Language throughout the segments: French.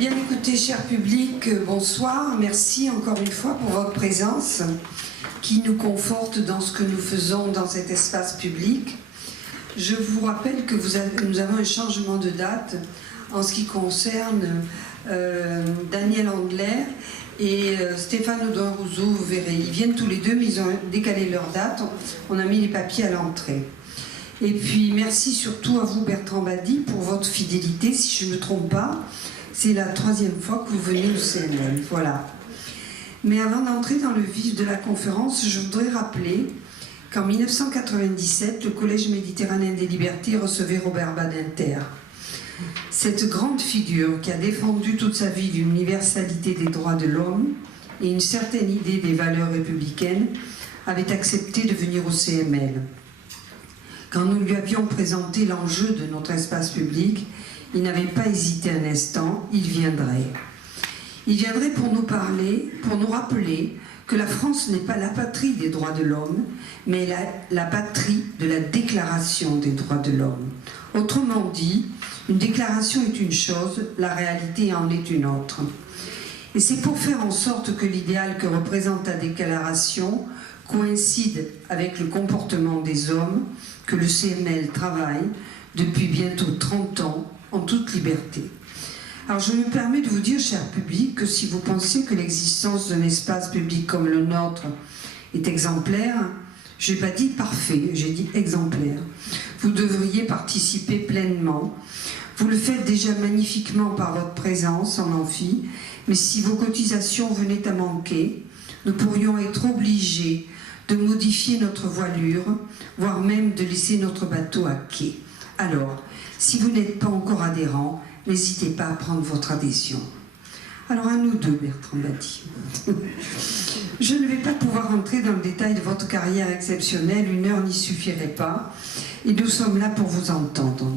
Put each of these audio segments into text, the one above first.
Bien écoutez, cher public, bonsoir. Merci encore une fois pour votre présence qui nous conforte dans ce que nous faisons dans cet espace public. Je vous rappelle que nous avons un changement de date en ce qui concerne Daniel Andler et Stéphane Audouin-Rousseau, vous verrez. Ils viennent tous les deux, mais ils ont décalé leur date. On a mis les papiers à l'entrée. Et puis, merci surtout à vous, Bertrand Badi, pour votre fidélité. Si je ne me trompe pas, c'est la 3e fois que vous venez au CNL. Voilà. Mais avant d'entrer dans le vif de la conférence, je voudrais rappeler qu'en 1997, le Collège méditerranéen des libertés recevait Robert Badinter. Cette grande figure qui a défendu toute sa vie l'universalité des droits de l'homme et une certaine idée des valeurs républicaines avait accepté de venir au CML. Quand nous lui avions présenté l'enjeu de notre espace public, il n'avait pas hésité un instant, il viendrait. Il viendrait pour nous parler, pour nous rappeler que la France n'est pas la patrie des droits de l'homme, mais la patrie de la déclaration des droits de l'homme. Autrement dit, une déclaration est une chose, la réalité en est une autre. Et c'est pour faire en sorte que l'idéal que représente la déclaration coïncide avec le comportement des hommes que le CML travaille depuis bientôt 30 ans en toute liberté. Alors je me permets de vous dire, cher public, que si vous pensez que l'existence d'un espace public comme le nôtre est exemplaire, je n'ai pas dit parfait, j'ai dit exemplaire. Vous devriez participer pleinement. Vous le faites déjà magnifiquement par votre présence en amphi, mais si vos cotisations venaient à manquer, nous pourrions être obligés de modifier notre voilure, voire même de laisser notre bateau à quai. Alors, si vous n'êtes pas encore adhérent, n'hésitez pas à prendre votre adhésion. Alors à nous deux, Bertrand Badi. Je ne vais pas pouvoir entrer dans le détail de votre carrière exceptionnelle, 1 heure n'y suffirait pas, et nous sommes là pour vous entendre.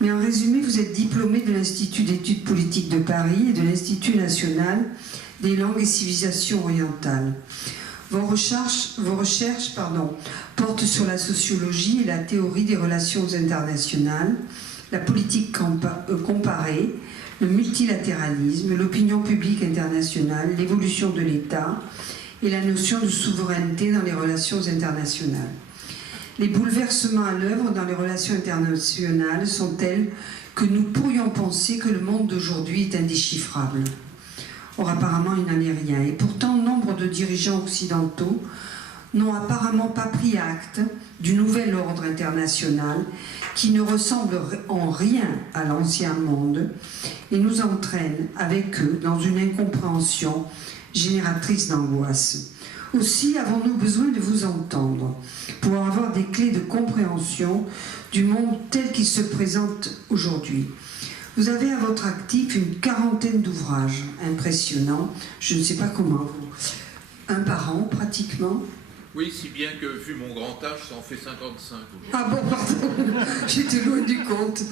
Mais en résumé, vous êtes diplômé de l'Institut d'études politiques de Paris et de l'Institut national des langues et civilisations orientales. Vos recherches portent sur la sociologie et la théorie des relations internationales, la politique comparée, le multilatéralisme, l'opinion publique internationale, l'évolution de l'État et la notion de souveraineté dans les relations internationales. Les bouleversements à l'œuvre dans les relations internationales sont tels que nous pourrions penser que le monde d'aujourd'hui est indéchiffrable. Or, apparemment, il n'en est rien. Et pourtant, nombre de dirigeants occidentaux n'ont apparemment pas pris acte du nouvel ordre international qui ne ressemble en rien à l'ancien monde et nous entraîne avec eux dans une incompréhension génératrice d'angoisse. Aussi avons-nous besoin de vous entendre pour avoir des clés de compréhension du monde tel qu'il se présente aujourd'hui. Vous avez à votre actif une 40aine d'ouvrages impressionnants, je ne sais pas comment vous, un par an pratiquement. Oui, si bien que, vu mon grand âge, ça en fait 55 aujourd'hui. Ah bon, pardon, j'étais loin du compte.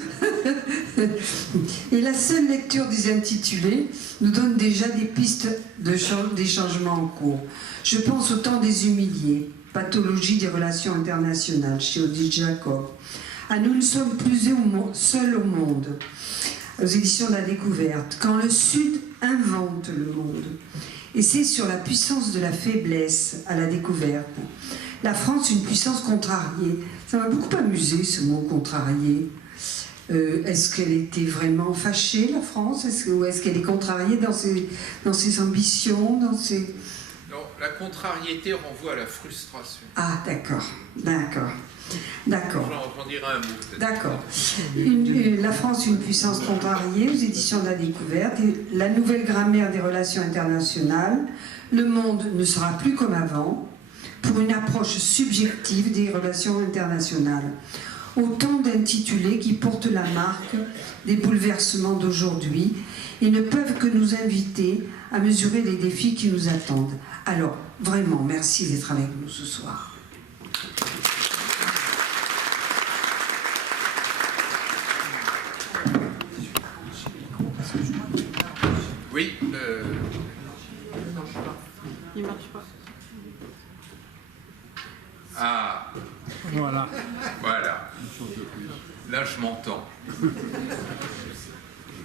Et la seule lecture des intitulés nous donne déjà des pistes des changements en cours. Je pense au temps des humiliés, pathologie des relations internationales, chez Odile Jacob. À nous ne sommes plus seuls au monde, aux éditions de la Découverte, quand le Sud invente le monde. Et c'est sur la puissance de la faiblesse à la Découverte. La France, une puissance contrariée. Ça m'a beaucoup amusé, ce mot contrarié. Est-ce qu'elle était vraiment fâchée, la France, ou est-ce qu'elle est contrariée dans ses ambitions, dans ses... Non, la contrariété renvoie à la frustration. Ah, d'accord, d'accord. D'accord. J'en dirai un mot. D'accord. La France, une puissance contrariée, aux éditions de la Découverte, et la nouvelle grammaire des relations internationales. Le monde ne sera plus comme avant, pour une approche subjective des relations internationales. Autant d'intitulés qui portent la marque des bouleversements d'aujourd'hui et ne peuvent que nous inviter à mesurer les défis qui nous attendent. Alors, vraiment, merci d'être avec nous ce soir. Oui, Il marche pas. Ah, Voilà. voilà. Là, je m'entends.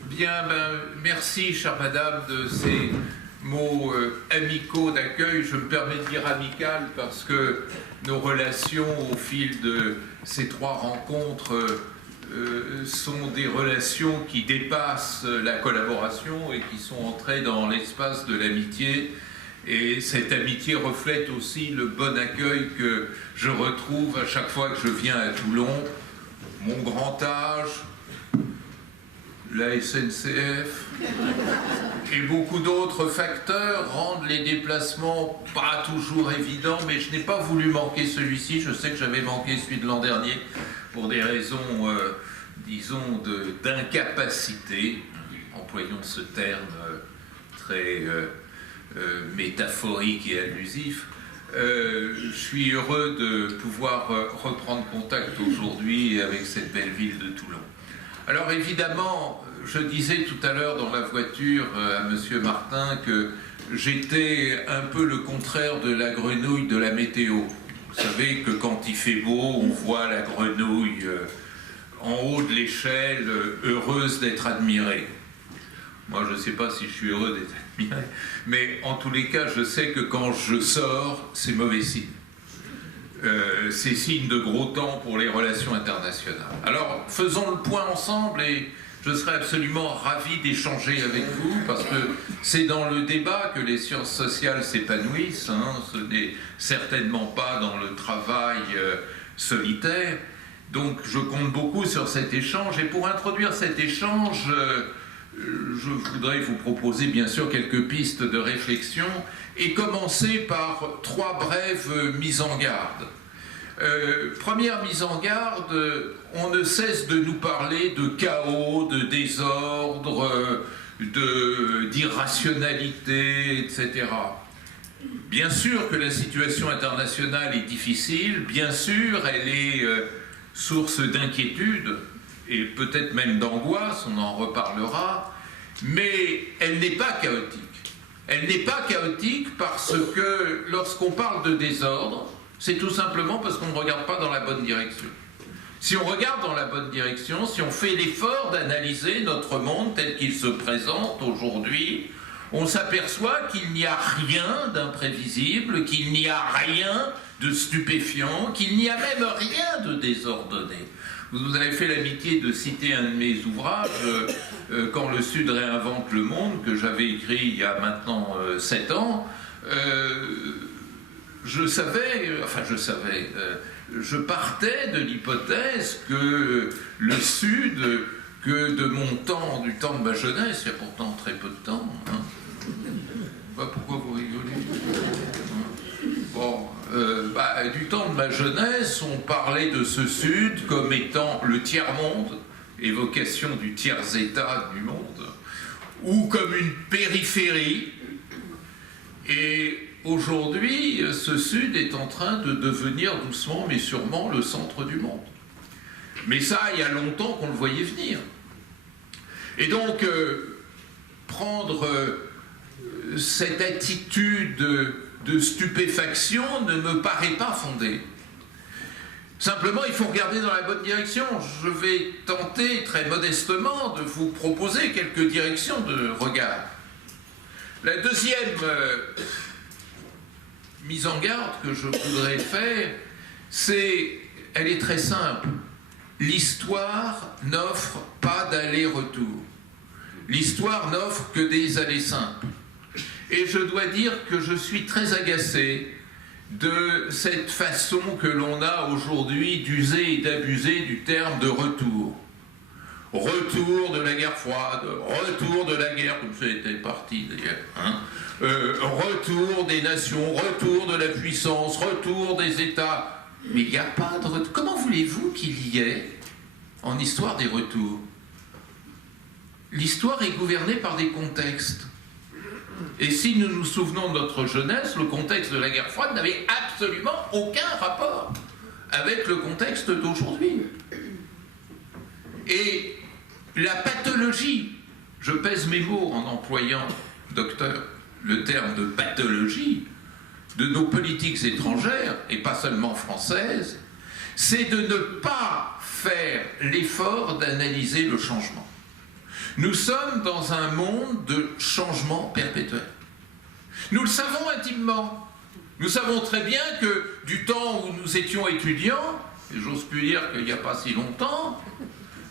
Bien, merci, chère madame, de ces mots amicaux d'accueil. Je me permets de dire amical parce que nos relations au fil de ces 3 rencontres sont des relations qui dépassent la collaboration et qui sont entrées dans l'espace de l'amitié. Et cette amitié reflète aussi le bon accueil que je retrouve à chaque fois que je viens à Toulon. Mon grand âge, la SNCF et beaucoup d'autres facteurs rendent les déplacements pas toujours évidents, mais je n'ai pas voulu manquer celui-ci. Je sais que j'avais manqué celui de l'an dernier pour des raisons, disons, d'incapacité, employons ce terme très métaphorique et allusif. Je suis heureux de pouvoir reprendre contact aujourd'hui avec cette belle ville de Toulon. Alors évidemment, je disais tout à l'heure dans la voiture à Monsieur Martin que j'étais un peu le contraire de la grenouille de la météo. Vous savez que quand il fait beau, on voit la grenouille en haut de l'échelle, heureuse d'être admirée. Moi, je ne sais pas si je suis heureux d'être admiré, mais en tous les cas, je sais que quand je sors, c'est mauvais signe. C'est signe de gros temps pour les relations internationales. Alors, faisons le point ensemble et je serai absolument ravi d'échanger avec vous parce que c'est dans le débat que les sciences sociales s'épanouissent, hein, ce n'est certainement pas dans le travail solitaire. Donc, je compte beaucoup sur cet échange et pour introduire cet échange, je voudrais vous proposer bien sûr quelques pistes de réflexion et commencer par 3 brèves mises en garde. Première mise en garde, on ne cesse de nous parler de chaos, de désordre, d'irrationalité, etc. Bien sûr que la situation internationale est difficile, bien sûr elle est source d'inquiétude, et peut-être même d'angoisse, on en reparlera, mais elle n'est pas chaotique. Elle n'est pas chaotique parce que lorsqu'on parle de désordre, c'est tout simplement parce qu'on ne regarde pas dans la bonne direction. Si on regarde dans la bonne direction, si on fait l'effort d'analyser notre monde tel qu'il se présente aujourd'hui, on s'aperçoit qu'il n'y a rien d'imprévisible, qu'il n'y a rien de stupéfiant, qu'il n'y a même rien de désordonné. Vous avez fait l'amitié de citer un de mes ouvrages, Quand le Sud réinvente le monde, que j'avais écrit il y a maintenant 7 ans. Je partais de l'hypothèse que le Sud, que de mon temps, du temps de ma jeunesse, il y a pourtant très peu de temps, hein. Pourquoi vous rigolez? Bon, du temps de ma jeunesse, on parlait de ce Sud comme étant le tiers-monde, évocation du tiers-état du monde, ou comme une périphérie. Et aujourd'hui, ce Sud est en train de devenir doucement mais sûrement le centre du monde. Mais ça, il y a longtemps qu'on le voyait venir. Et donc, prendre cette attitude de stupéfaction ne me paraît pas fondée. Simplement, il faut regarder dans la bonne direction. Je vais tenter très modestement de vous proposer quelques directions de regard. La deuxième mise en garde que je voudrais faire, elle est très simple. L'histoire n'offre pas d'aller-retour. L'histoire n'offre que des allers simples. Et je dois dire que je suis très agacé de cette façon que l'on a aujourd'hui d'user et d'abuser du terme de retour. Retour de la guerre froide, retour de la guerre, comme ça était parti d'ailleurs, hein, retour des nations, retour de la puissance, retour des États. Mais il n'y a pas de retour. Comment voulez-vous qu'il y ait en histoire des retours? L'histoire est gouvernée par des contextes. Et si nous nous souvenons de notre jeunesse, le contexte de la guerre froide n'avait absolument aucun rapport avec le contexte d'aujourd'hui. Et la pathologie, je pèse mes mots en employant, docteur, le terme de pathologie, de nos politiques étrangères, et pas seulement françaises, c'est de ne pas faire l'effort d'analyser le changement. Nous sommes dans un monde de changement perpétuel. Nous le savons intimement. Nous savons très bien que du temps où nous étions étudiants, et j'ose plus dire qu'il n'y a pas si longtemps,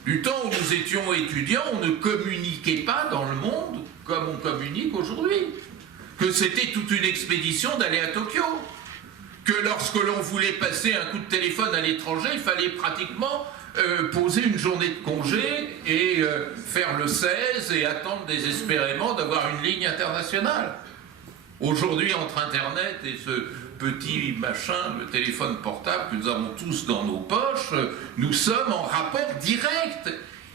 du temps où nous étions étudiants, on ne communiquait pas dans le monde comme on communique aujourd'hui. Que c'était toute une expédition d'aller à Tokyo. Que lorsque l'on voulait passer un coup de téléphone à l'étranger, il fallait pratiquement poser une journée de congé et faire le 16 et attendre désespérément d'avoir une ligne internationale. Aujourd'hui, entre Internet et ce petit machin, le téléphone portable que nous avons tous dans nos poches, nous sommes en rapport direct,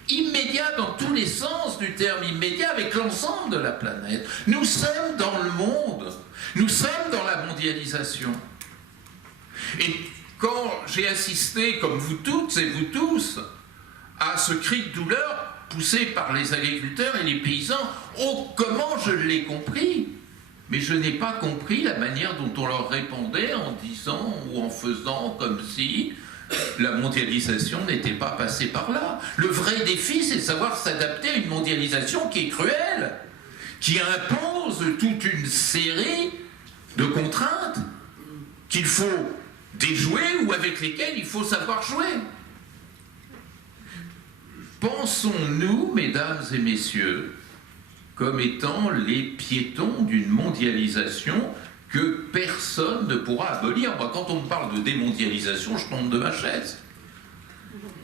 immédiat dans tous les sens du terme immédiat avec l'ensemble de la planète. Nous sommes dans le monde, nous sommes dans la mondialisation. Et quand j'ai assisté, comme vous toutes et vous tous, à ce cri de douleur poussé par les agriculteurs et les paysans, oh, comment je l'ai compris! Mais je n'ai pas compris la manière dont on leur répondait en disant ou en faisant comme si la mondialisation n'était pas passée par là. Le vrai défi, c'est de savoir s'adapter à une mondialisation qui est cruelle, qui impose toute une série de contraintes qu'il faut déjouer ou avec lesquelles il faut savoir jouer. Pensons-nous, mesdames et messieurs, comme étant les piétons d'une mondialisation que personne ne pourra abolir. Moi, quand on me parle de démondialisation, je tombe de ma chaise.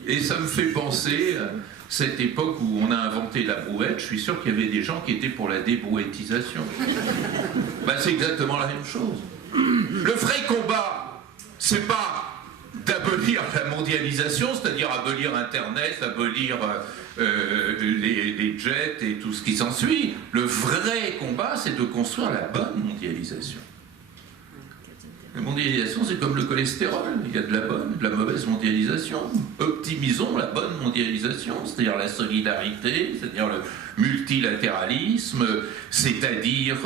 Et ça me fait penser à cette époque où on a inventé la brouette. Je suis sûr qu'il y avait des gens qui étaient pour la débrouettisation. Ben, c'est exactement la même chose. Le vrai combat, c'est pas d'abolir la mondialisation, c'est-à-dire abolir Internet, abolir les jets et tout ce qui s'ensuit. Le vrai combat, c'est de construire la bonne mondialisation. La mondialisation, c'est comme le cholestérol. Il y a de la bonne, de la mauvaise mondialisation. Optimisons la bonne mondialisation, c'est-à-dire la solidarité, c'est-à-dire le multilatéralisme, c'est-à-dire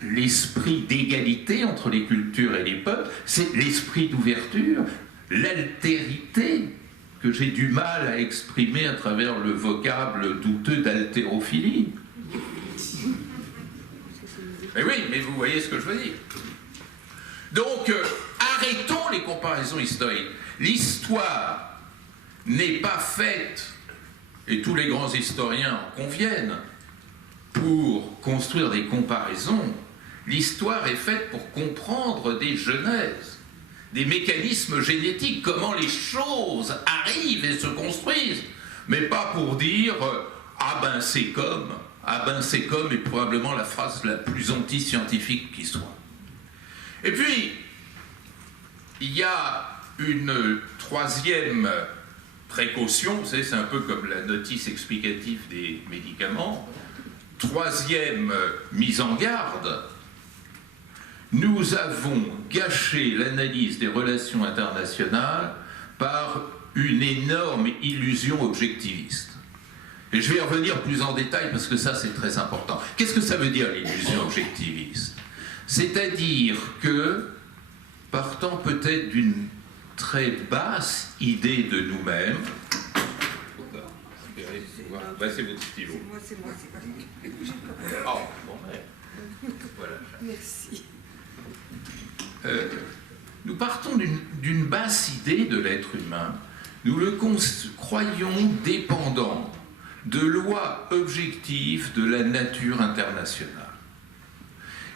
l'esprit d'égalité entre les cultures et les peuples, c'est l'esprit d'ouverture, l'altérité que j'ai du mal à exprimer à travers le vocable douteux d'haltérophilie. Mais oui, mais vous voyez ce que je veux dire. Donc, arrêtons les comparaisons historiques. L'histoire n'est pas faite, et tous les grands historiens en conviennent, pour construire des comparaisons. L'histoire est faite pour comprendre des genèses, des mécanismes génétiques, comment les choses arrivent et se construisent, mais pas pour dire « ah ben c'est comme », « ah ben c'est comme » est probablement la phrase la plus anti-scientifique qui soit. Et puis, il y a une troisième précaution, vous savez, c'est un peu comme la notice explicative des médicaments. Troisième mise en garde, nous avons gâché l'analyse des relations internationales par une énorme illusion objectiviste. Et je vais y revenir plus en détail parce que ça c'est très important. Qu'est-ce que ça veut dire l'illusion objectiviste? C'est-à-dire que, partant peut-être d'une très basse idée de nous-mêmes, c'est votre stylo. C'est moi, c'est pas Oh, bon, ouais. Voilà. Merci. Nous partons d'une basse idée de l'être humain. Nous le croyons dépendant de lois objectives de la nature internationale.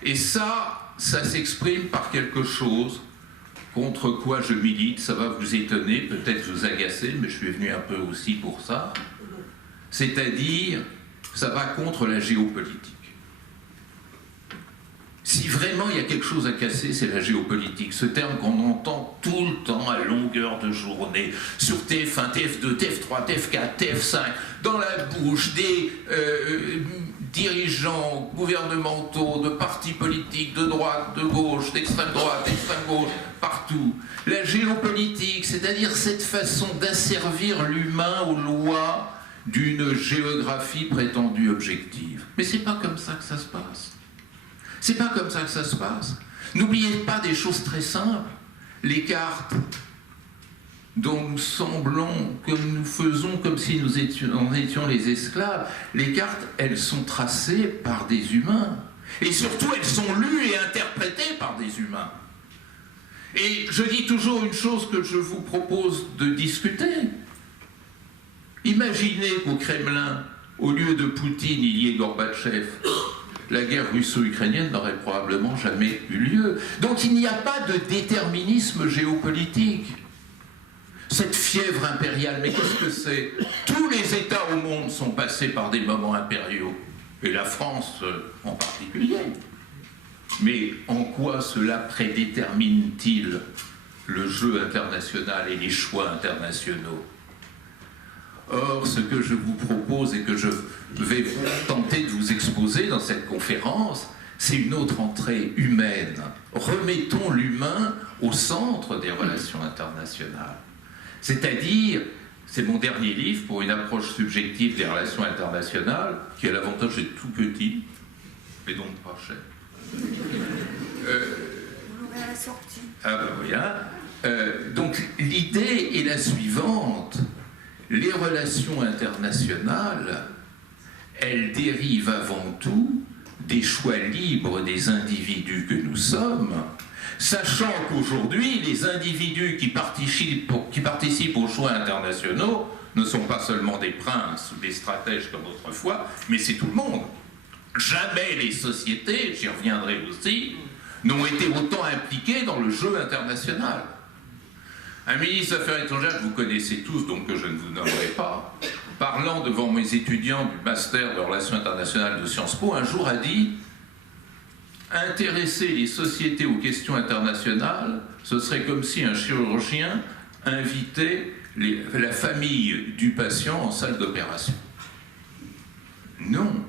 Et ça s'exprime par quelque chose contre quoi je milite. Ça va vous étonner, peut-être vous agacer, mais je suis venu un peu aussi pour ça. C'est-à-dire, ça va contre la géopolitique. Si vraiment il y a quelque chose à casser, c'est la géopolitique. Ce terme qu'on entend tout le temps à longueur de journée, sur TF1, TF2, TF3, TF4, TF5, dans la bouche des dirigeants gouvernementaux, de partis politiques, de droite, de gauche, d'extrême droite, d'extrême gauche, partout. La géopolitique, c'est-à-dire cette façon d'asservir l'humain aux lois d'une géographie prétendue objective. Mais c'est pas comme ça que ça se passe. C'est pas comme ça que ça se passe. N'oubliez pas des choses très simples. Les cartes dont nous semblons, comme nous faisons, comme si nous étions les esclaves, les cartes, elles sont tracées par des humains. Et surtout, elles sont lues et interprétées par des humains. Et je dis toujours une chose que je vous propose de discuter. Imaginez qu'au Kremlin, au lieu de Poutine, il y ait Gorbatchev. La guerre russo-ukrainienne n'aurait probablement jamais eu lieu. Donc il n'y a pas de déterminisme géopolitique. Cette fièvre impériale, mais qu'est-ce que c'est? Tous les États au monde sont passés par des moments impériaux, et la France en particulier. Mais en quoi cela prédétermine-t-il le jeu international et les choix internationaux? Or, ce que je vous propose et que je vais tenter de vous exposer dans cette conférence, c'est une autre entrée humaine. Remettons l'humain au centre des relations internationales. C'est-à-dire, c'est mon dernier livre pour une approche subjective des relations internationales, qui a l'avantage d'être tout petit, mais donc pas cher. Vous l'aurez à la sortie. Ah ben voilà. Donc l'idée est la suivante. Les relations internationales, elles dérivent avant tout des choix libres des individus que nous sommes, sachant qu'aujourd'hui, les individus qui participent aux choix internationaux ne sont pas seulement des princes ou des stratèges comme autrefois, mais c'est tout le monde. Jamais les sociétés, j'y reviendrai aussi, n'ont été autant impliquées dans le jeu international. Un ministre des Affaires étrangères que vous connaissez tous, donc que je ne vous nommerai pas, parlant devant mes étudiants du master de relations internationales de Sciences Po, un jour a dit « Intéresser les sociétés aux questions internationales, ce serait comme si un chirurgien invitait la famille du patient en salle d'opération. » Non.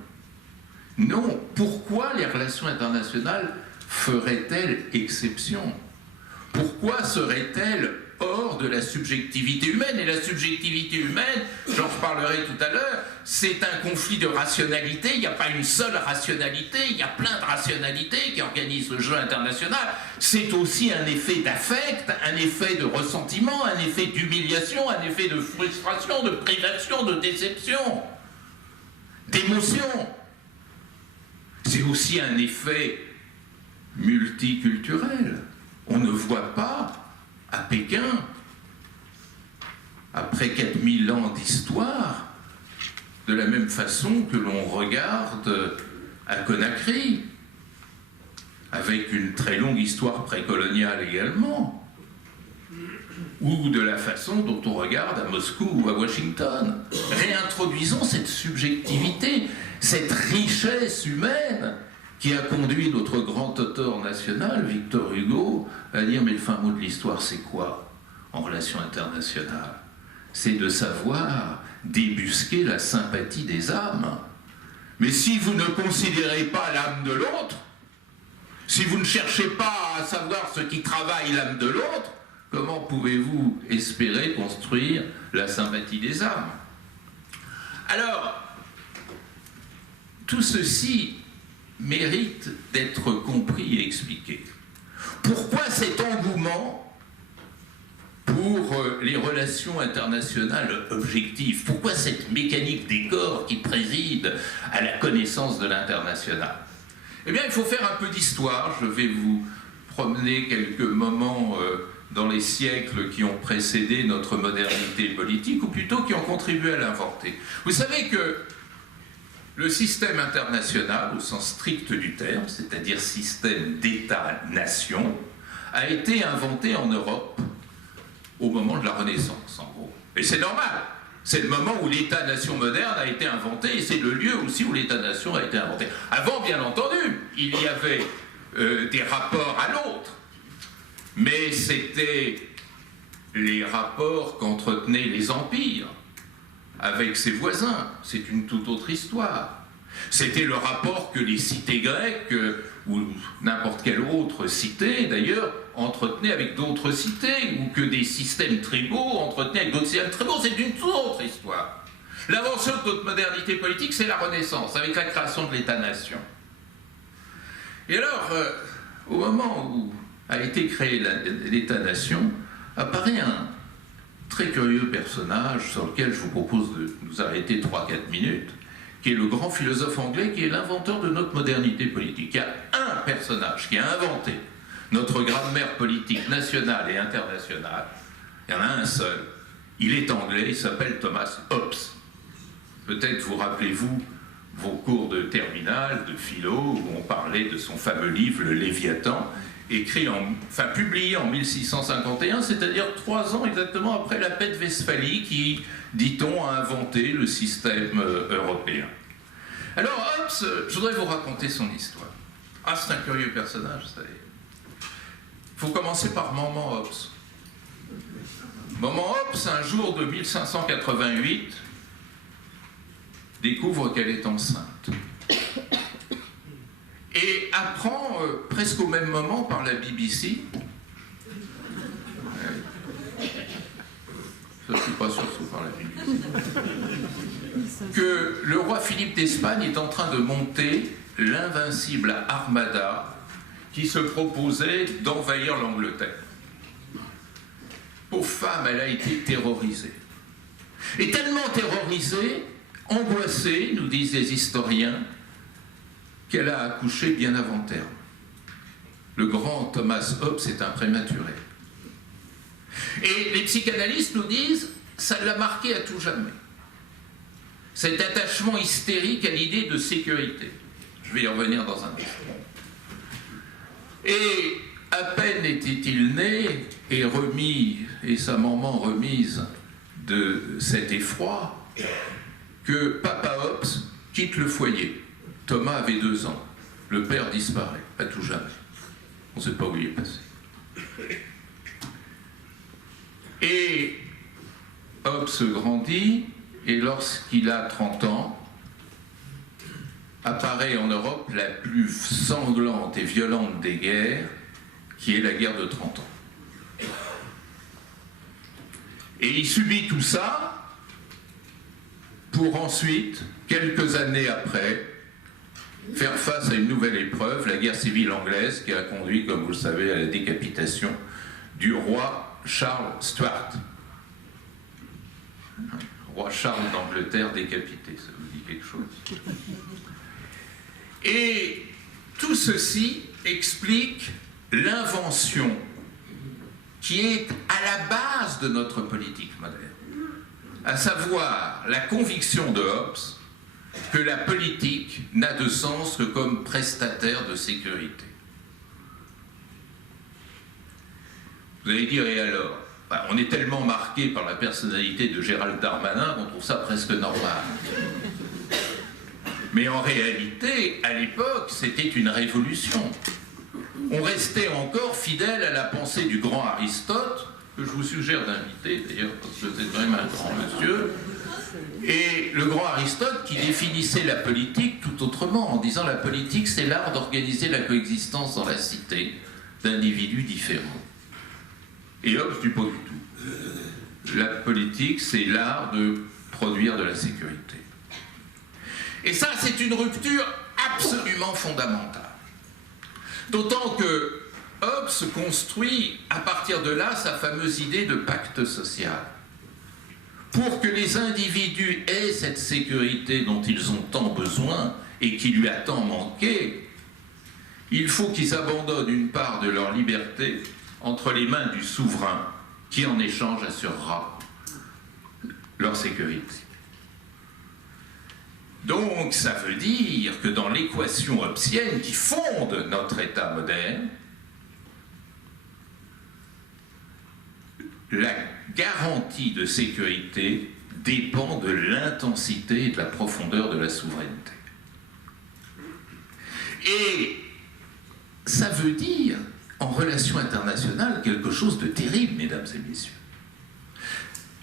Non. Pourquoi les relations internationales feraient-elles exception? Pourquoi seraient-elles hors de la subjectivité humaine? Et la subjectivité humaine, j'en reparlerai tout à l'heure, c'est un conflit de rationalité. Il n'y a pas une seule rationalité, il y a plein de rationalités qui organisent le jeu international. C'est aussi un effet d'affect, un effet de ressentiment, un effet d'humiliation, un effet de frustration, de privation, de déception, d'émotion. C'est aussi un effet multiculturel. On ne voit pas à Pékin, après 4000 ans d'histoire, de la même façon que l'on regarde à Conakry, avec une très longue histoire précoloniale également, ou de la façon dont on regarde à Moscou ou à Washington. Réintroduisons cette subjectivité, cette richesse humaine qui a conduit notre grand auteur national, Victor Hugo, à dire « Mais le fin mot de l'histoire, c'est quoi en relations internationales? C'est de savoir débusquer la sympathie des âmes. Mais si vous ne considérez pas l'âme de l'autre, si vous ne cherchez pas à savoir ce qui travaille l'âme de l'autre, comment pouvez-vous espérer construire la sympathie des âmes ?» Alors, tout ceci mérite d'être compris et expliqué. Pourquoi cet engouement pour les relations internationales objectives? Pourquoi cette mécanique des corps qui préside à la connaissance de l'international? Eh bien, il faut faire un peu d'histoire. Je vais vous promener quelques moments dans les siècles qui ont précédé notre modernité politique, ou plutôt qui ont contribué à l'inventer. Vous savez que le système international, au sens strict du terme, c'est-à-dire système d'État-nation, a été inventé en Europe au moment de la Renaissance, en gros. Et c'est normal. C'est le moment où l'État-nation moderne a été inventé, et c'est le lieu aussi où l'État-nation a été inventé. Avant, bien entendu, il y avait des rapports à l'autre, mais c'était les rapports qu'entretenaient les empires avec ses voisins. C'est une toute autre histoire. C'était le rapport que les cités grecques, ou n'importe quelle autre cité d'ailleurs, entretenaient avec d'autres cités, ou que des systèmes tribaux entretenaient avec d'autres systèmes tribaux. C'est une toute autre histoire. L'invention de notre modernité politique, c'est la Renaissance, avec la création de l'État-nation. Et alors, au moment où a été créé l'État-nation, apparaît très curieux personnage sur lequel je vous propose de nous arrêter 3-4 minutes, qui est le grand philosophe anglais, qui est l'inventeur de notre modernité politique. Il y a un personnage qui a inventé notre grammaire politique nationale et internationale. Il y en a un seul. Il est anglais, il s'appelle Thomas Hobbes. Peut-être vous rappelez-vous vos cours de terminale, de philo, où on parlait de son fameux livre, Le Léviathan, publié en 1651, c'est-à-dire 3 ans exactement après la paix de Westphalie, qui, dit-on, a inventé le système européen. Alors Hobbes, je voudrais vous raconter son histoire. Ah, c'est un curieux personnage, vous savez. Il faut commencer par Maman Hobbes. Maman Hobbes, un jour de 1588, découvre qu'elle est enceinte. Et apprend presque au même moment par la BBC, je ne suis pas sûr que ce soit par la BBC, que le roi Philippe d'Espagne est en train de monter l'invincible armada qui se proposait d'envahir l'Angleterre. Pauvre femme, elle a été terrorisée. Et tellement terrorisée, angoissée, nous disent les historiens, qu'elle a accouché bien avant terme. Le grand Thomas Hobbes est un prématuré. Et les psychanalystes nous disent, ça l'a marqué à tout jamais. Cet attachement hystérique à l'idée de sécurité. Je vais y revenir dans un instant. Et à peine était-il né et remis, et sa maman remise de cet effroi, que Papa Hobbes quitte le foyer. Thomas avait 2 ans. Le père disparaît, à tout jamais. On ne sait pas où il est passé. Et Hobbes grandit, et lorsqu'il a 30 ans, apparaît en Europe la plus sanglante et violente des guerres, qui est la guerre de 30 ans. Et il subit tout ça pour ensuite, quelques années après, faire face à une nouvelle épreuve, la guerre civile anglaise, qui a conduit, comme vous le savez, à la décapitation du roi Charles Stuart. Roi Charles d'Angleterre décapité, ça vous dit quelque chose? Et tout ceci explique l'invention qui est à la base de notre politique moderne, à savoir la conviction de Hobbes que la politique n'a de sens que comme prestataire de sécurité. Vous allez dire, et alors? On est tellement marqué par la personnalité de Gérald Darmanin qu'on trouve ça presque normal. Mais en réalité, à l'époque, c'était une révolution. On restait encore fidèle à la pensée du grand Aristote, que je vous suggère d'inviter d'ailleurs, parce que c'est quand même un grand monsieur. Et le grand Aristote qui définissait la politique tout autrement, en disant la politique c'est l'art d'organiser la coexistence dans la cité d'individus différents. Et Hobbes dit pas du tout. La politique c'est l'art de produire de la sécurité. Et ça c'est une rupture absolument fondamentale. D'autant que Hobbes construit à partir de là sa fameuse idée de pacte social. Pour que les individus aient cette sécurité dont ils ont tant besoin et qui lui a tant manqué, il faut qu'ils abandonnent une part de leur liberté entre les mains du souverain qui en échange assurera leur sécurité. Donc ça veut dire que dans l'équation hobbesienne qui fonde notre État moderne, la garantie de sécurité dépend de l'intensité et de la profondeur de la souveraineté. Et ça veut dire, en relations internationales, quelque chose de terrible, mesdames et messieurs,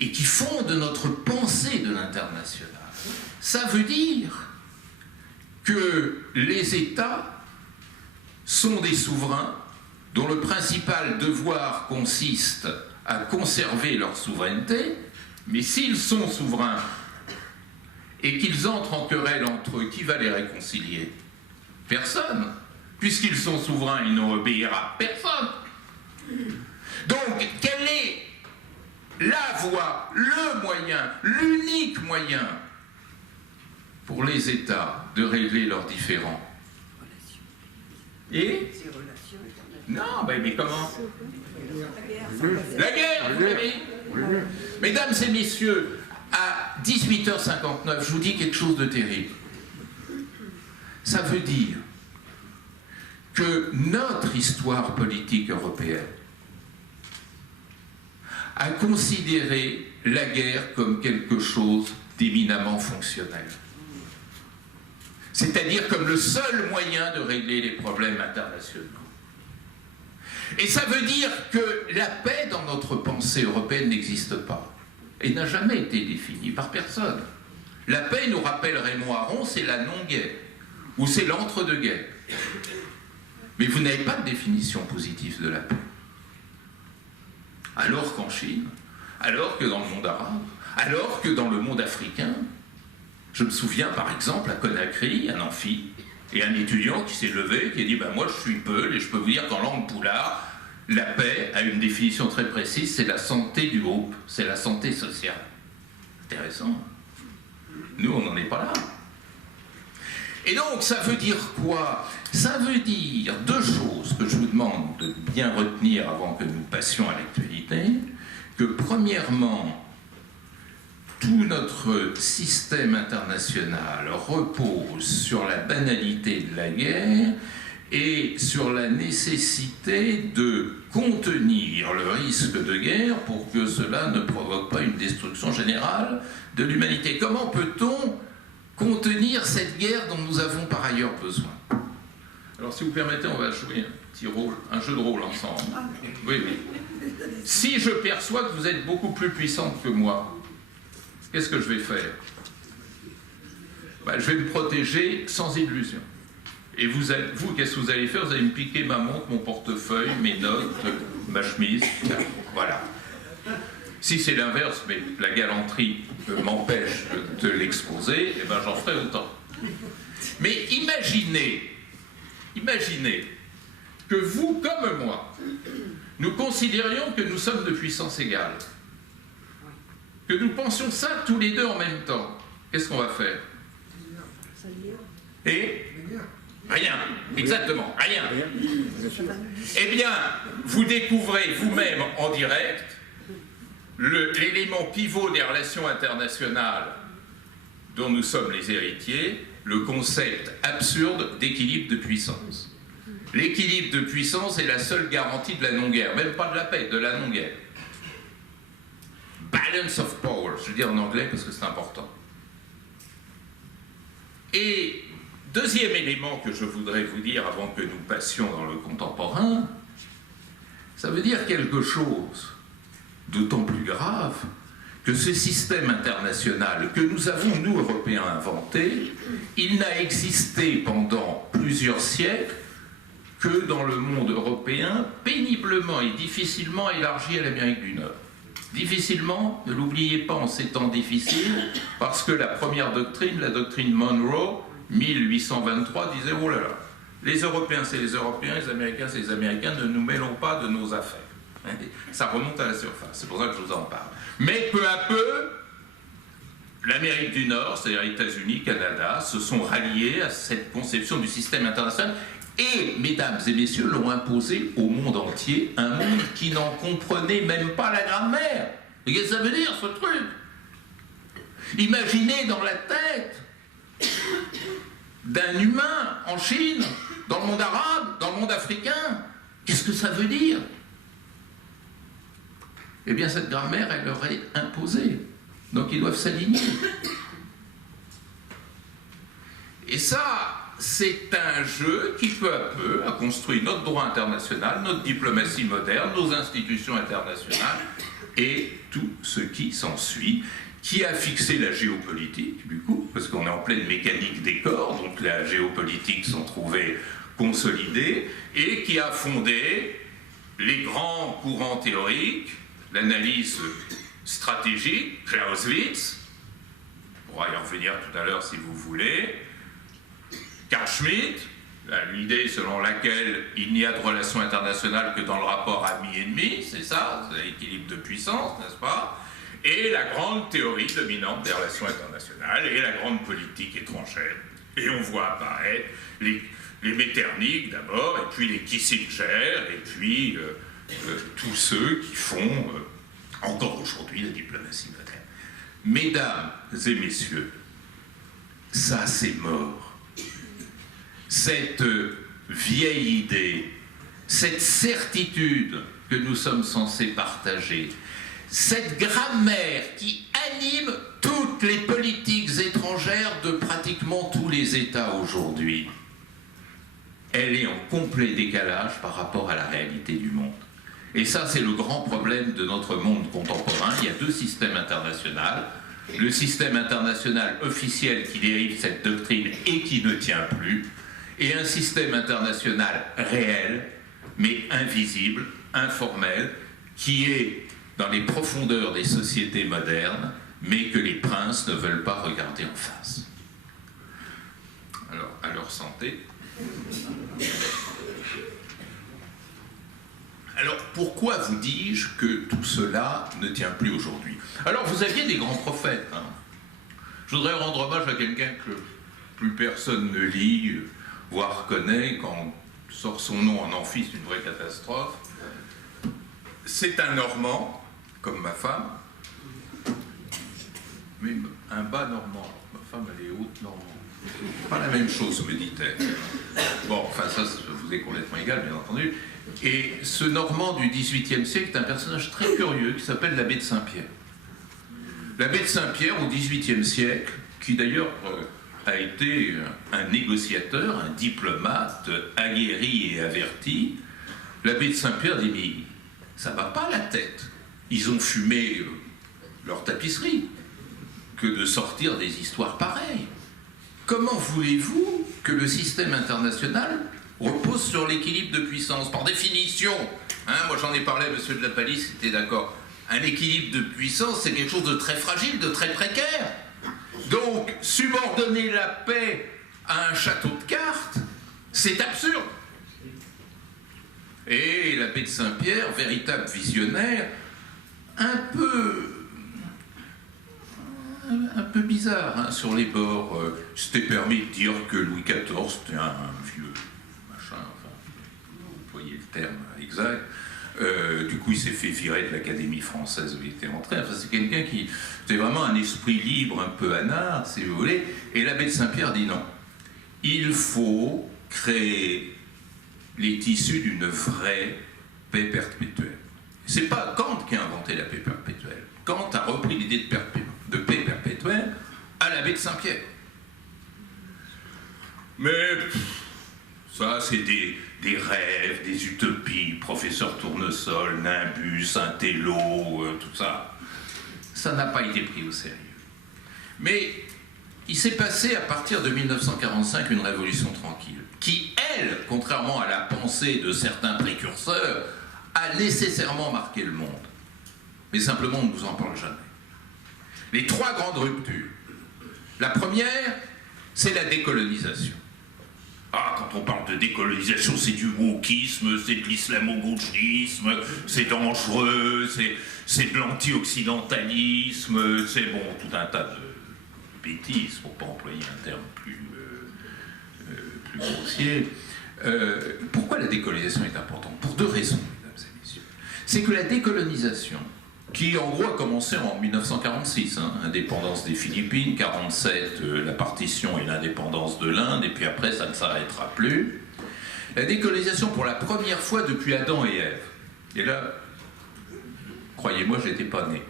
et qui fonde notre pensée de l'international. Ça veut dire que les États sont des souverains dont le principal devoir consiste à conserver leur souveraineté, mais s'ils sont souverains et qu'ils entrent en querelle entre eux, qui va les réconcilier? Personne. Puisqu'ils sont souverains, ils n'obéiront à personne. Donc, quelle est la voie, le moyen, l'unique moyen pour les États de régler leurs différends. Et non, mais comment? La guerre, vous l'avez dit. Mesdames et messieurs, à 18h59, je vous dis quelque chose de terrible. Ça veut dire que notre histoire politique européenne a considéré la guerre comme quelque chose d'éminemment fonctionnel. C'est-à-dire comme le seul moyen de régler les problèmes internationaux. Et ça veut dire que la paix dans notre pensée européenne n'existe pas et n'a jamais été définie par personne. La paix, nous rappelle Raymond Aron, c'est la non-guerre ou c'est l'entre-deux-guerres. Mais vous n'avez pas de définition positive de la paix. Alors qu'en Chine, alors que dans le monde arabe, alors que dans le monde africain, je me souviens par exemple à Conakry, un amphi, et un étudiant qui s'est levé, qui a dit « moi je suis Peul et je peux vous dire qu'en langue poulard, la paix a une définition très précise, c'est la santé du groupe, c'est la santé sociale. » Intéressant. Nous, on n'en est pas là. Et donc, ça veut dire quoi? Ça veut dire deux choses que je vous demande de bien retenir avant que nous passions à l'actualité. Que premièrement, tout notre système international repose sur la banalité de la guerre et sur la nécessité de contenir le risque de guerre pour que cela ne provoque pas une destruction générale de l'humanité. Comment peut-on contenir cette guerre dont nous avons par ailleurs besoin? Alors si vous permettez, on va jouer un petit rôle, un jeu de rôle ensemble. Oui, oui. Si je perçois que vous êtes beaucoup plus puissante que moi, qu'est-ce que je vais faire? Je vais me protéger sans illusion. Et vous, qu'est-ce que vous allez faire? Vous allez me piquer ma montre, mon portefeuille, mes notes, ma chemise. Voilà. Si c'est l'inverse, mais la galanterie m'empêche de l'exposer, eh ben j'en ferai autant. Mais imaginez que vous, comme moi, nous considérions que nous sommes de puissance égale. Que nous pensions ça tous les deux en même temps. Qu'est-ce qu'on va faire? Et rien. Exactement, rien. Eh bien, vous découvrez vous-même en direct l'élément pivot des relations internationales dont nous sommes les héritiers, le concept absurde d'équilibre de puissance. L'équilibre de puissance est la seule garantie de la non-guerre, même pas de la paix, de la non-guerre. Balance of power, je dis en anglais parce que c'est important. Et deuxième élément que je voudrais vous dire avant que nous passions dans le contemporain, ça veut dire quelque chose d'autant plus grave que ce système international que nous avons, nous, Européens, inventé, il n'a existé pendant plusieurs siècles que dans le monde européen, péniblement et difficilement élargi à l'Amérique du Nord. Difficilement, ne l'oubliez pas en ces temps difficiles, parce que la première doctrine, la doctrine Monroe, 1823, disait « Oh là là, les Européens c'est les Européens, les Américains c'est les Américains, ne nous mêlons pas de nos affaires. » Ça remonte à la surface, c'est pour ça que je vous en parle. Mais peu à peu, l'Amérique du Nord, c'est-à-dire les États-Unis, Canada, se sont ralliés à cette conception du système international et, mesdames et messieurs, l'ont imposé au monde entier, un monde qui n'en comprenait même pas la grammaire. Et qu'est-ce que ça veut dire, ce truc? Imaginez dans la tête d'un humain en Chine, dans le monde arabe, dans le monde africain, qu'est-ce que ça veut dire? Eh bien, cette grammaire, elle leur est imposée. Donc, ils doivent s'aligner. Et ça, c'est un jeu qui, peu à peu, a construit notre droit international, notre diplomatie moderne, nos institutions internationales et tout ce qui s'ensuit, qui a fixé la géopolitique, du coup, parce qu'on est en pleine mécanique des corps, donc la géopolitique s'en trouvait consolidée, et qui a fondé les grands courants théoriques, l'analyse stratégique, Clausewitz, on pourra y revenir tout à l'heure si vous voulez, Carl Schmitt, l'idée selon laquelle il n'y a de relations internationales que dans le rapport ami-ennemi, c'est ça, c'est l'équilibre de puissance, n'est-ce pas? Et la grande théorie dominante des relations internationales et la grande politique étrangère. Et on voit apparaître les Metternich d'abord, et puis les Kissinger, et puis tous ceux qui font encore aujourd'hui la diplomatie moderne. Mesdames et messieurs, ça c'est mort. Cette vieille idée, cette certitude que nous sommes censés partager, cette grammaire qui anime toutes les politiques étrangères de pratiquement tous les États aujourd'hui, elle est en complet décalage par rapport à la réalité du monde. Et ça, c'est le grand problème de notre monde contemporain. Il y a deux systèmes internationaux. Le système international officiel qui dérive cette doctrine et qui ne tient plus, et un système international réel, mais invisible, informel, qui est dans les profondeurs des sociétés modernes, mais que les princes ne veulent pas regarder en face. Alors, à leur santé. Alors, pourquoi vous dis-je que tout cela ne tient plus aujourd'hui? Alors, vous aviez des grands prophètes. Hein. Je voudrais rendre hommage à quelqu'un que plus personne ne lit, voire connaît, quand sort son nom en amphi, c'est une vraie catastrophe. C'est un Normand, comme ma femme, mais un bas Normand. Ma femme, elle est haute Normand. Pas la même chose, me dit-elle. Bon, enfin, ça vous est complètement égal, bien entendu. Et ce Normand du XVIIIe siècle est un personnage très curieux qui s'appelle l'abbé de Saint-Pierre. L'abbé de Saint-Pierre, au XVIIIe siècle, qui d'ailleurs a été un négociateur, un diplomate aguerri et averti, l'abbé de Saint-Pierre dit « mais ça va pas la tête. Ils ont fumé leur tapisserie que de sortir des histoires pareilles. Comment voulez-vous que le système international repose sur l'équilibre de puissance? Par définition, hein, moi j'en ai parlé à M. de la Palisse, c'était d'accord. Un équilibre de puissance, c'est quelque chose de très fragile, de très précaire. Donc, subordonner la paix à un château de cartes, c'est absurde. Et l'abbé de Saint-Pierre, véritable visionnaire, un peu bizarre hein, sur les bords, s'était permis de dire que Louis XIV était un vieux machin, enfin, vous voyez le terme exact. Du coup, il s'est fait virer de l'Académie française où il était entré. Enfin, c'est quelqu'un qui était vraiment un esprit libre, un peu anard, si vous voulez. Et l'abbé de Saint-Pierre dit non. Il faut créer les tissus d'une vraie paix perpétuelle. C'est pas Kant qui a inventé la paix perpétuelle. Kant a repris l'idée de paix perpétuelle à l'abbé de Saint-Pierre. Mais ça, c'est des rêves, des utopies, professeur Tournesol, Nimbus, Intello, tout ça. Ça n'a pas été pris au sérieux. Mais il s'est passé à partir de 1945 une révolution tranquille, qui, elle, contrairement à la pensée de certains précurseurs, a nécessairement marqué le monde. Mais simplement, on ne vous en parle jamais. Les trois grandes ruptures. La première, c'est la décolonisation. Ah, quand on parle de décolonisation, c'est du wokisme, c'est de l'islamo-gauchisme, c'est dangereux, c'est de l'anti-occidentalisme, c'est bon, tout un tas de bêtises, pour ne pas employer un terme plus grossier. Pourquoi la décolonisation est importante? Pour deux raisons, mesdames et messieurs. C'est que la décolonisation, qui en gros a commencé en 1946, hein, indépendance des Philippines, 1947 la partition et l'indépendance de l'Inde, et puis après ça ne s'arrêtera plus. La décolonisation pour la première fois depuis Adam et Ève. Et là, croyez-moi, je n'étais pas né.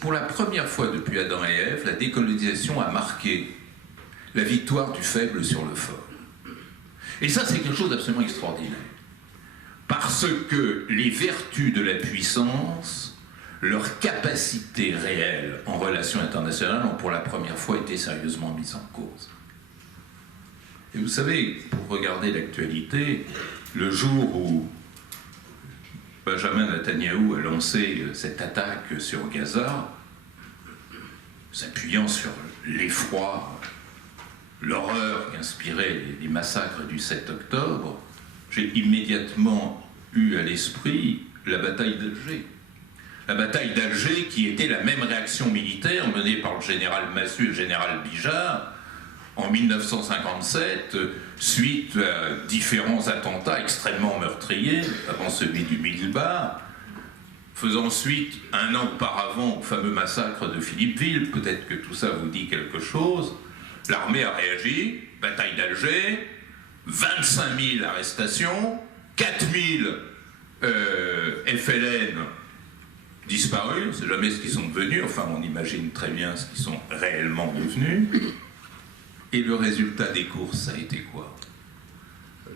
Pour la première fois depuis Adam et Ève, la décolonisation a marqué la victoire du faible sur le fort. Et ça, c'est quelque chose d'absolument extraordinaire. Parce que les vertus de la puissance, leur capacité réelle en relations internationales ont pour la première fois été sérieusement mises en cause. Et vous savez, pour regarder l'actualité, le jour où Benjamin Netanyahou a lancé cette attaque sur Gaza, s'appuyant sur l'effroi, l'horreur qu'inspiraient les massacres du 7 octobre, j'ai immédiatement eu à l'esprit la bataille d'Alger. La bataille d'Alger qui était la même réaction militaire menée par le général Massu et le général Bijard en 1957, suite à différents attentats extrêmement meurtriers, avant celui du Milbar, faisant suite, un an auparavant, au fameux massacre de Philippeville. Peut-être que tout ça vous dit quelque chose. L'armée a réagi, bataille d'Alger, 25 000 arrestations, 4 000 FLN disparus, on ne sait jamais ce qu'ils sont devenus, enfin on imagine très bien ce qu'ils sont réellement devenus. Et le résultat des courses, ça a été quoi?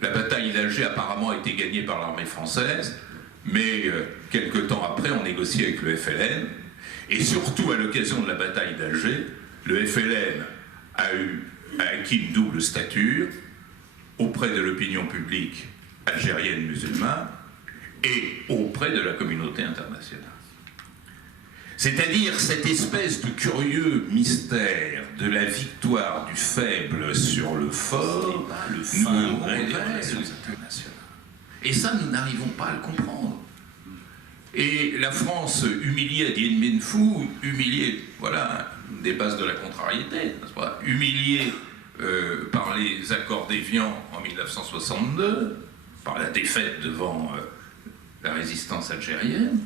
La bataille d'Alger apparemment a été gagnée par l'armée française, mais quelque temps après, on négociait avec le FLN, et surtout à l'occasion de la bataille d'Alger, le FLN a acquis une double stature auprès de l'opinion publique algérienne musulmane et auprès de la communauté internationale. C'est-à-dire cette espèce de curieux mystère de la victoire du faible sur le fort, nous ouvrait les relations internationales. Et ça, nous n'arrivons pas à le comprendre. Et la France, humiliée à Dien Bien Phu, humiliée, voilà, des bases de la contrariété, n'est-ce pas, humiliée par les accords d'Évian en 1962, par la défaite devant la résistance algérienne,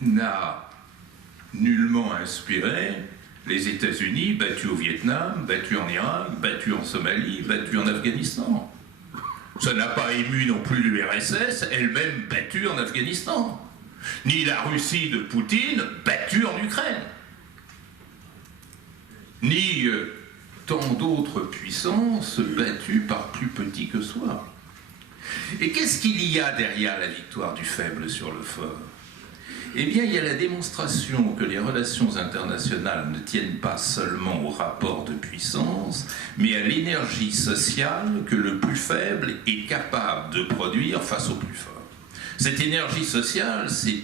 n'a nullement inspiré les États-Unis, battus au Vietnam, battus en Irak, battus en Somalie, battus en Afghanistan. Ça n'a pas ému non plus l'URSS, elle-même battue en Afghanistan. Ni la Russie de Poutine, battue en Ukraine. Ni tant d'autres puissances battues par plus petits que soi. Et qu'est-ce qu'il y a derrière la victoire du faible sur le fort? Eh bien, il y a la démonstration que les relations internationales ne tiennent pas seulement au rapport de puissance, mais à l'énergie sociale que le plus faible est capable de produire face au plus fort. Cette énergie sociale, c'est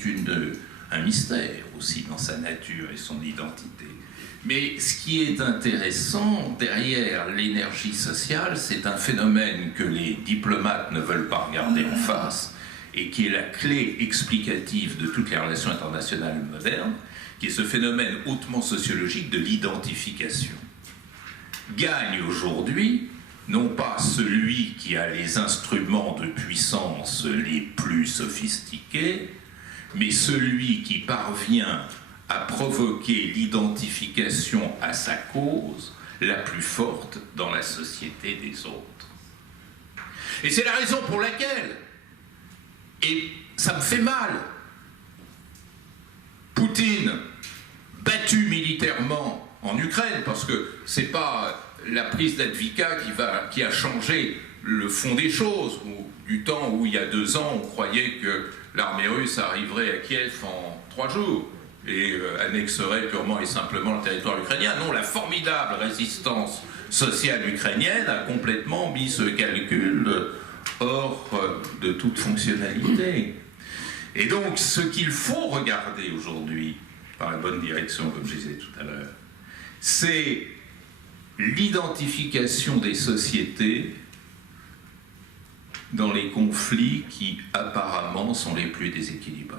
un mystère aussi dans sa nature et son identité. Mais ce qui est intéressant derrière l'énergie sociale, c'est un phénomène que les diplomates ne veulent pas regarder en face, et qui est la clé explicative de toutes les relations internationales modernes, qui est ce phénomène hautement sociologique de l'identification. Gagne aujourd'hui, non pas celui qui a les instruments de puissance les plus sophistiqués, mais celui qui parvient à provoquer l'identification à sa cause la plus forte dans la société des autres. Et c'est la raison pour laquelle, et ça me fait mal, Poutine, battu militairement en Ukraine, parce que c'est pas la prise d'Advika qui a changé le fond des choses, ou du temps où il y a 2 ans on croyait que l'armée russe arriverait à Kiev en 3 jours et annexerait purement et simplement le territoire ukrainien. Non, la formidable résistance sociale ukrainienne a complètement mis ce calcul hors de toute fonctionnalité. Et donc, ce qu'il faut regarder aujourd'hui, par la bonne direction, comme je disais tout à l'heure, c'est l'identification des sociétés dans les conflits qui, apparemment, sont les plus déséquilibrés.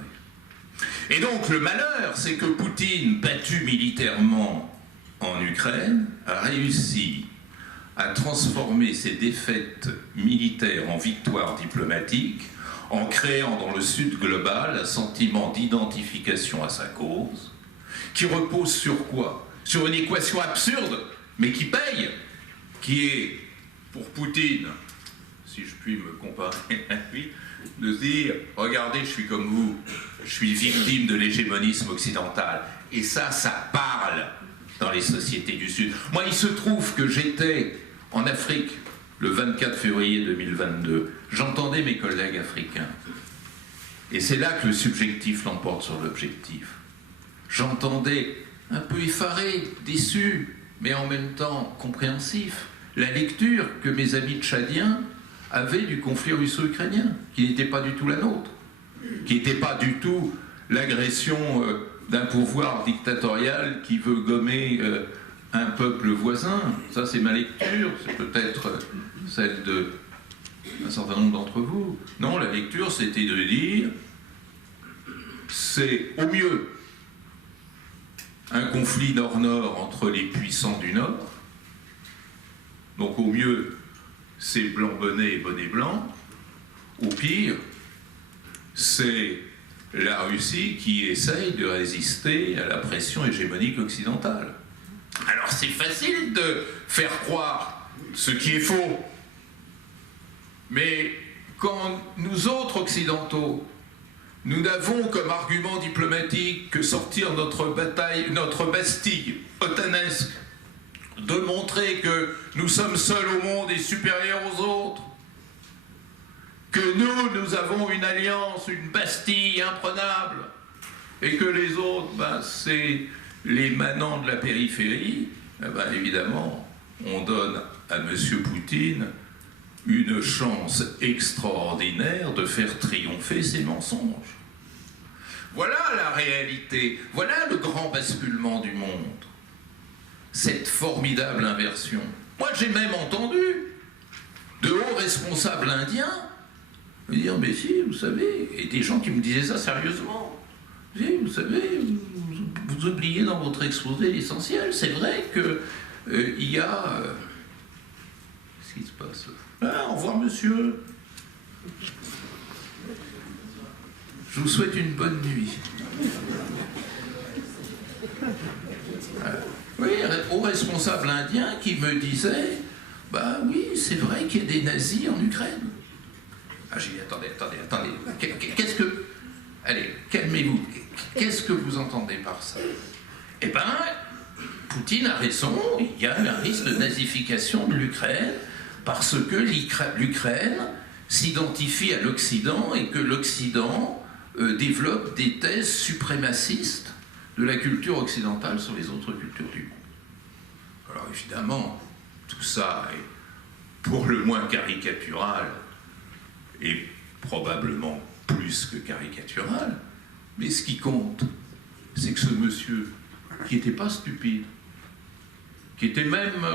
Et donc, le malheur, c'est que Poutine, battu militairement en Ukraine, a réussi à transformer ses défaites militaires en victoires diplomatiques, en créant dans le Sud global un sentiment d'identification à sa cause, qui repose sur quoi? Sur une équation absurde, mais qui paye, qui est, pour Poutine, si je puis me comparer à lui, de se dire, regardez, je suis comme vous, je suis victime de l'hégémonisme occidental, et ça parle dans les sociétés du Sud. Moi, il se trouve que j'étais en Afrique le 24 février 2022, j'entendais mes collègues africains. Et c'est là que le subjectif l'emporte sur l'objectif. J'entendais, un peu effaré, déçu, mais en même temps compréhensif, la lecture que mes amis tchadiens avaient du conflit russo-ukrainien, qui n'était pas du tout la nôtre, qui n'était pas du tout l'agression d'un pouvoir dictatorial qui veut gommer un peuple voisin. Ça, c'est ma lecture, c'est peut-être celle d'un certain nombre d'entre vous. Non, la lecture, c'était de dire, c'est au mieux un conflit nord-nord entre les puissants du Nord. Donc au mieux, c'est blanc-bonnet et bonnet-blanc. Au pire, c'est la Russie qui essaye de résister à la pression hégémonique occidentale. Alors c'est facile de faire croire ce qui est faux. Mais quand nous autres occidentaux, nous n'avons comme argument diplomatique que sortir notre Bastille otanesque, de montrer que nous sommes seuls au monde et supérieurs aux autres, que nous avons une alliance, une Bastille imprenable, et que les autres, c'est les manants de la périphérie, évidemment, on donne à M. Poutine une chance extraordinaire de faire triompher ses mensonges. Voilà la réalité, voilà le grand basculement du monde. Cette formidable inversion. Moi, j'ai même entendu de hauts responsables indiens me dire, mais si, vous savez, et des gens qui me disaient ça sérieusement, si, vous savez, vous oubliez dans votre exposé l'essentiel. C'est vrai que il y a... qu'est-ce qui se passe? Ah, au revoir, monsieur. Je vous souhaite une bonne nuit. Oui, aux responsables indiens qui me disaient, oui, c'est vrai qu'il y a des nazis en Ukraine. Ah, j'ai dit, attendez. Qu'est-ce que... Allez, calmez-vous. Qu'est-ce que vous entendez par ça? Eh bien, Poutine a raison, il y a un risque de nazification de l'Ukraine parce que l'Ukraine s'identifie à l'Occident et que l'Occident développe des thèses suprémacistes de la culture occidentale sur les autres cultures du monde. Alors évidemment, tout ça est pour le moins caricatural et probablement plus que caricatural, mais ce qui compte, c'est que ce monsieur, qui n'était pas stupide, qui était même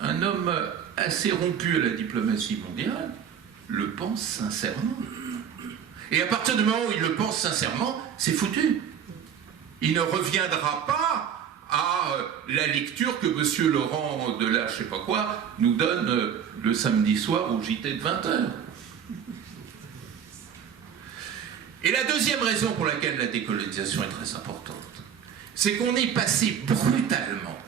un homme assez rompu à la diplomatie mondiale, le pense sincèrement. Et à partir du moment où il le pense sincèrement, c'est foutu. Il ne reviendra pas à la lecture que M. Laurent de la je sais pas quoi nous donne le samedi soir au JT de 20h. Et la deuxième raison pour laquelle la décolonisation est très importante, c'est qu'on est passé brutalement,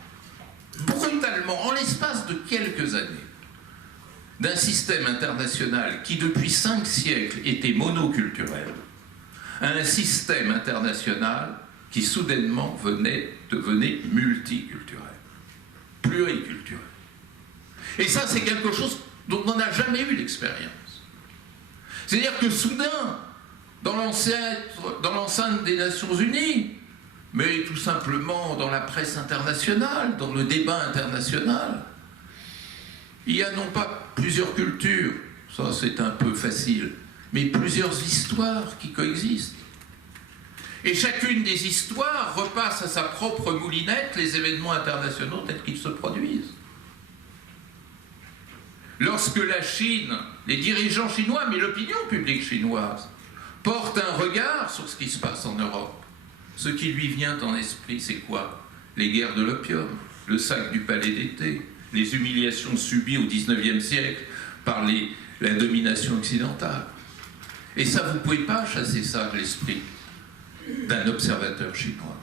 en l'espace de quelques années, d'un système international qui depuis 5 siècles était monoculturel à un système international qui soudainement devenait multiculturel, pluriculturel. Et ça, c'est quelque chose dont on n'a jamais eu l'expérience. C'est-à-dire que soudain, dans l'enceinte des Nations Unies, mais tout simplement dans la presse internationale, dans le débat international, il y a non pas plusieurs cultures, ça c'est un peu facile, mais plusieurs histoires qui coexistent. Et chacune des histoires repasse à sa propre moulinette les événements internationaux tels qu'ils se produisent. Lorsque la Chine, les dirigeants chinois, mais l'opinion publique chinoise, porte un regard sur ce qui se passe en Europe, ce qui lui vient en esprit, c'est quoi? Les guerres de l'opium, le sac du palais d'été, les humiliations subies au XIXe siècle par la domination occidentale. Et ça, vous ne pouvez pas chasser ça de l'esprit d'un observateur chinois.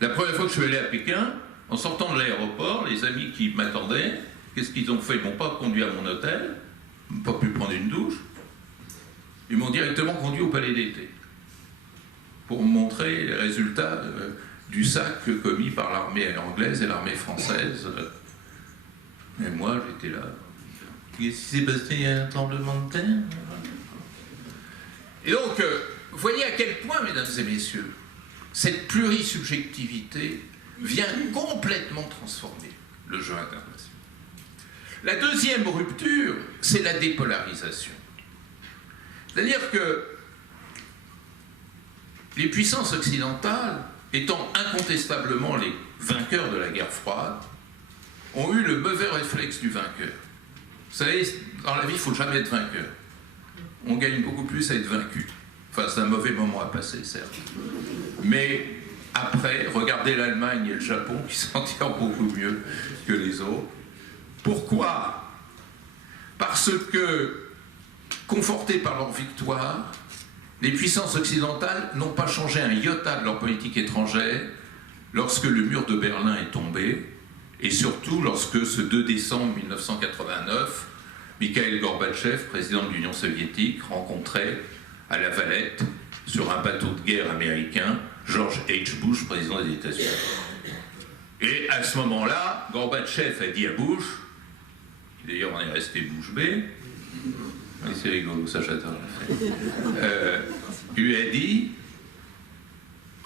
La première fois que je suis allé à Pékin, en sortant de l'aéroport, les amis qui m'attendaient, qu'est-ce qu'ils ont fait? Ils ne m'ont pas conduit à mon hôtel, ils n'ont pas pu prendre une douche, ils m'ont directement conduit au palais d'été pour me montrer les résultats du sac commis par l'armée anglaise et l'armée française. Et moi, j'étais là. Qu'est-ce qui s'est passé? Il y a un tremblement de terre? Et donc, vous voyez à quel point, mesdames et messieurs, cette plurisubjectivité vient complètement transformer le jeu international. La deuxième rupture, c'est la dépolarisation. C'est-à-dire que les puissances occidentales étant incontestablement les vainqueurs de la guerre froide, ont eu le mauvais réflexe du vainqueur. Vous savez, dans la vie, il ne faut jamais être vainqueur. On gagne beaucoup plus à être vaincu. Enfin, c'est un mauvais moment à passer, certes. Mais après, regardez l'Allemagne et le Japon qui s'en tirent beaucoup mieux que les autres. Pourquoi? Parce que, confortés par leur victoire, les puissances occidentales n'ont pas changé un iota de leur politique étrangère lorsque le mur de Berlin est tombé, et surtout lorsque ce 2 décembre 1989, Mikhaïl Gorbatchev, président de l'Union soviétique, rencontrait à La Valette, sur un bateau de guerre américain, George H. Bush, président des États-Unis. Et à ce moment-là, Gorbatchev a dit à Bush, qui d'ailleurs en est resté Bush B, mais c'est rigolo, ça j'adore la fête, lui a dit,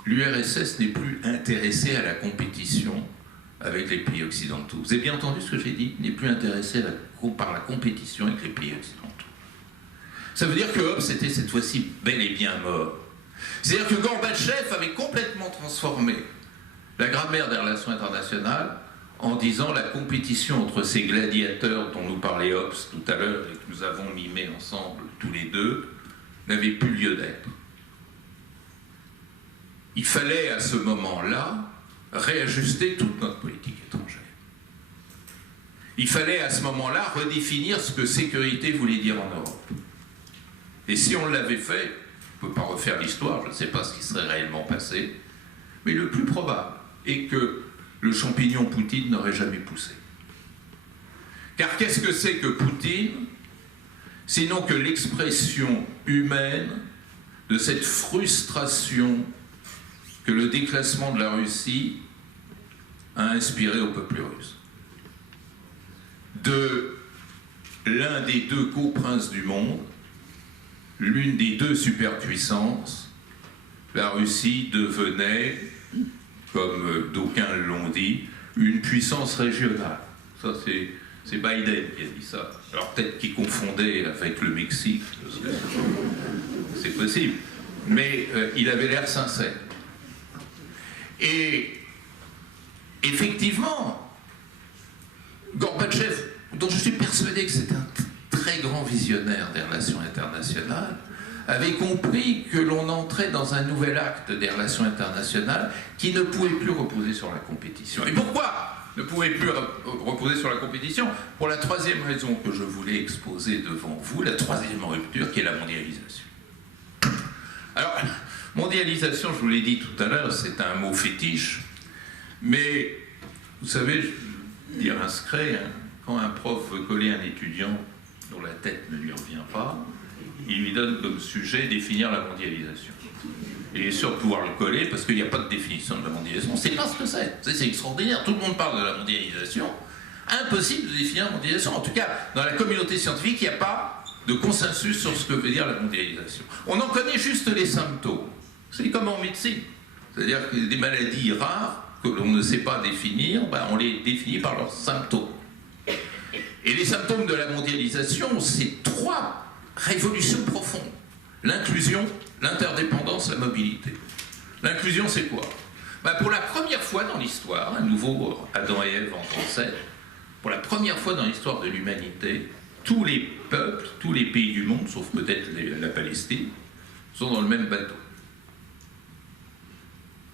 l'URSS n'est plus intéressée à la compétition avec les pays occidentaux. Vous avez bien entendu ce que j'ai dit? N'est plus intéressé par la compétition avec les pays occidentaux. Ça veut dire que Hobbes était cette fois-ci bel et bien mort. C'est-à-dire que Gorbatchev avait complètement transformé la grammaire des relations internationales en disant la compétition entre ces gladiateurs dont nous parlait Hobbes tout à l'heure et que nous avons mimé ensemble tous les deux n'avait plus lieu d'être. Il fallait à ce moment-là réajuster toute notre politique étrangère. Il fallait à ce moment-là redéfinir ce que sécurité voulait dire en Europe. Et si on l'avait fait, on ne peut pas refaire l'histoire, je ne sais pas ce qui serait réellement passé, mais le plus probable est que le champignon Poutine n'aurait jamais poussé. Car qu'est-ce que c'est que Poutine, sinon que l'expression humaine de cette frustration que le déclassement de la Russie a inspiré au peuple russe. De l'un des deux coprinces du monde, l'une des deux superpuissances, la Russie devenait, comme d'aucuns l'ont dit, une puissance régionale. Ça, c'est Biden qui a dit ça. Alors peut-être qu'il confondait avec le Mexique, c'est possible, mais il avait l'air sincère. Et effectivement, Gorbatchev, dont je suis persuadé que c'est un très grand visionnaire des relations internationales, avait compris que l'on entrait dans un nouvel acte des relations internationales qui ne pouvait plus reposer sur la compétition. Et pourquoi ne pouvait plus reposer sur la compétition? Pour la troisième raison que je voulais exposer devant vous, la troisième rupture qui est la mondialisation. Alors, mondialisation, je vous l'ai dit tout à l'heure, c'est un mot fétiche, mais vous savez, je veux dire un secret, hein, quand un prof veut coller un étudiant dont la tête ne lui revient pas, il lui donne comme sujet définir la mondialisation. Il est sûr de pouvoir le coller parce qu'il n'y a pas de définition de la mondialisation. On ne sait pas ce que c'est. C'est extraordinaire. Tout le monde parle de la mondialisation. Impossible de définir la mondialisation. En tout cas, dans la communauté scientifique, il n'y a pas de consensus sur ce que veut dire la mondialisation. On en connaît juste les symptômes. C'est comme en médecine. C'est-à-dire que des maladies rares que l'on ne sait pas définir, ben on les définit par leurs symptômes. Et les symptômes de la mondialisation, c'est trois révolutions profondes. L'inclusion, l'interdépendance, la mobilité. L'inclusion, c'est quoi? Ben pour la première fois dans l'histoire, à nouveau Adam et Ève entrent en scène, pour la première fois dans l'histoire de l'humanité, tous les peuples, tous les pays du monde, sauf peut-être la Palestine, sont dans le même bateau.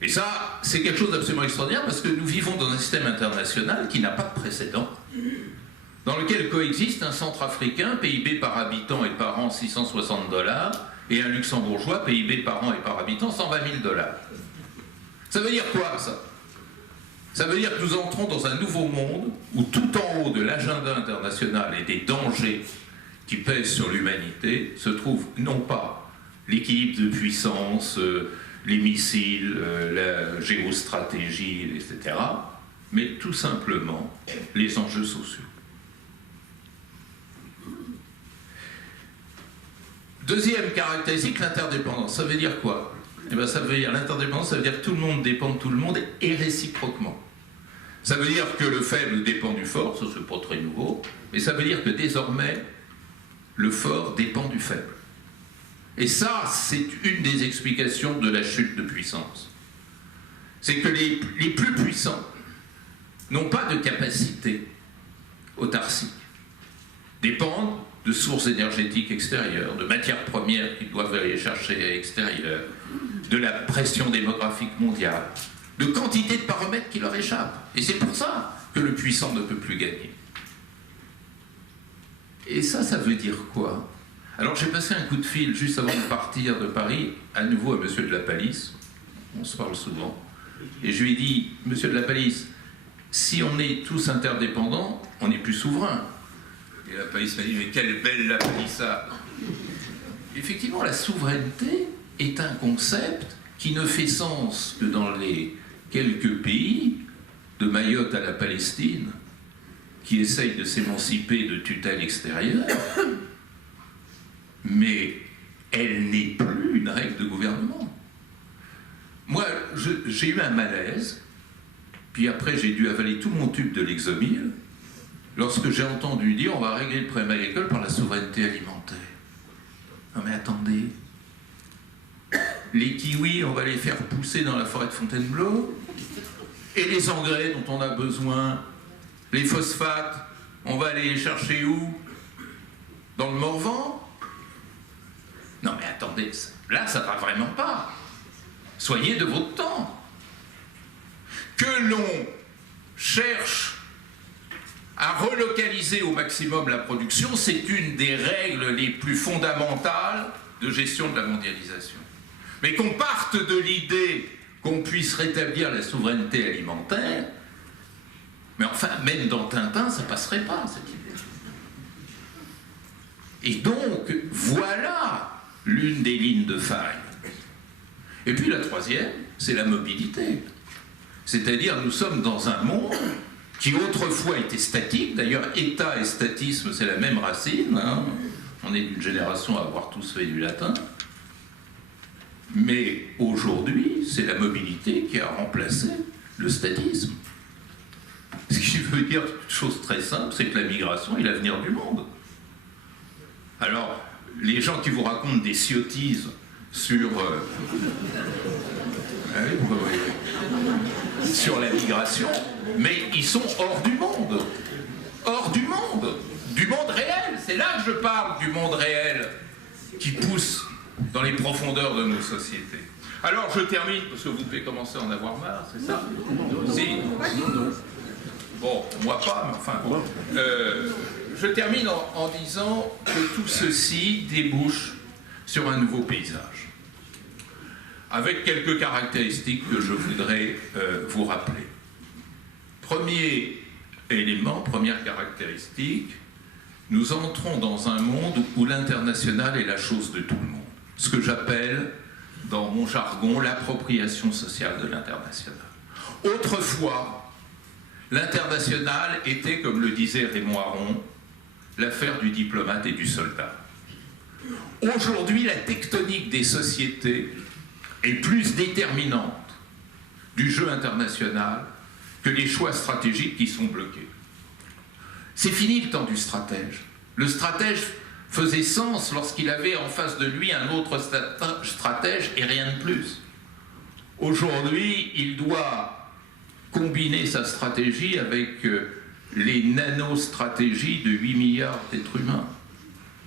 Et ça, c'est quelque chose d'absolument extraordinaire parce que nous vivons dans un système international qui n'a pas de précédent, dans lequel coexiste un centrafricain, PIB par habitant et par an $660, et un luxembourgeois, PIB par an et par habitant $120 000. Ça veut dire quoi, ça? Ça veut dire que nous entrons dans un nouveau monde où tout en haut de l'agenda international et des dangers qui pèsent sur l'humanité se trouve non pas l'équilibre de puissance, les missiles, la géostratégie, etc., mais tout simplement les enjeux sociaux. Deuxième caractéristique, l'interdépendance. Ça veut dire quoi? Eh bien, ça veut dire l'interdépendance, ça veut dire que tout le monde dépend de tout le monde et réciproquement. Ça veut dire que le faible dépend du fort, ça c'est pas très nouveau, mais ça veut dire que désormais, le fort dépend du faible. Et ça, c'est une des explications de la chute de puissance. c'est que les plus puissants n'ont pas de capacité autarcique, dépendent de sources énergétiques extérieures, de matières premières qu'ils doivent aller chercher à l'extérieur, de la pression démographique mondiale, de quantité de paramètres qui leur échappent. Et c'est pour ça que le puissant ne peut plus gagner. Et ça veut dire quoi? Alors j'ai passé un coup de fil juste avant de partir de Paris, à nouveau à monsieur de la Palisse, on se parle souvent, et je lui ai dit, monsieur de la Palisse, si on est tous interdépendants, on n'est plus souverain. Et la Palisse m'a dit, mais quelle belle la palissade! Effectivement, la souveraineté est un concept qui ne fait sens que dans les quelques pays, de Mayotte à la Palestine, qui essayent de s'émanciper de tutelle extérieure, mais elle n'est plus une règle de gouvernement. Moi, j'ai eu un malaise, puis après j'ai dû avaler tout mon tube de Lexomil, lorsque j'ai entendu dire on va régler le problème agricole par la souveraineté alimentaire. Non mais attendez, les kiwis, on va les faire pousser dans la forêt de Fontainebleau, et les engrais dont on a besoin, les phosphates, on va aller les chercher où? Dans le Morvan? Non mais attendez, là ça va vraiment pas. Soyez de votre temps. Que l'on cherche à relocaliser au maximum la production, c'est une des règles les plus fondamentales de gestion de la mondialisation. Mais qu'on parte de l'idée qu'on puisse rétablir la souveraineté alimentaire, mais enfin, même dans Tintin, ça passerait pas, cette idée. Et donc, voilà l'une des lignes de faille. Et puis la troisième, c'est la mobilité. C'est-à-dire, nous sommes dans un monde qui autrefois était statique. D'ailleurs, État et statisme, c'est la même racine. Hein. On est d'une génération à avoir tous fait du latin. Mais aujourd'hui, c'est la mobilité qui a remplacé le statisme. Ce qui veut dire une chose très simple, c'est que la migration est l'avenir du monde. Alors, les gens qui vous racontent des sottises sur... sur la migration, mais ils sont hors du monde. Hors du monde. Du monde réel. C'est là que je parle, du monde réel, qui pousse dans les profondeurs de nos sociétés. Alors, je termine, parce que vous devez commencer à en avoir marre, c'est ça? Si. Bon, moi pas, mais enfin... je termine en disant que tout ceci débouche sur un nouveau paysage, avec quelques caractéristiques que je voudrais vous rappeler. Premier élément, première caractéristique, nous entrons dans un monde où l'international est la chose de tout le monde. Ce que j'appelle, dans mon jargon, l'appropriation sociale de l'international. Autrefois, l'international était, comme le disait Raymond Aron, l'affaire du diplomate et du soldat. Aujourd'hui, la tectonique des sociétés est plus déterminante du jeu international que les choix stratégiques qui sont bloqués. C'est fini le temps du stratège. Le stratège faisait sens lorsqu'il avait en face de lui un autre stratège et rien de plus. Aujourd'hui, il doit combiner sa stratégie avec les nanostratégies de 8 milliards d'êtres humains.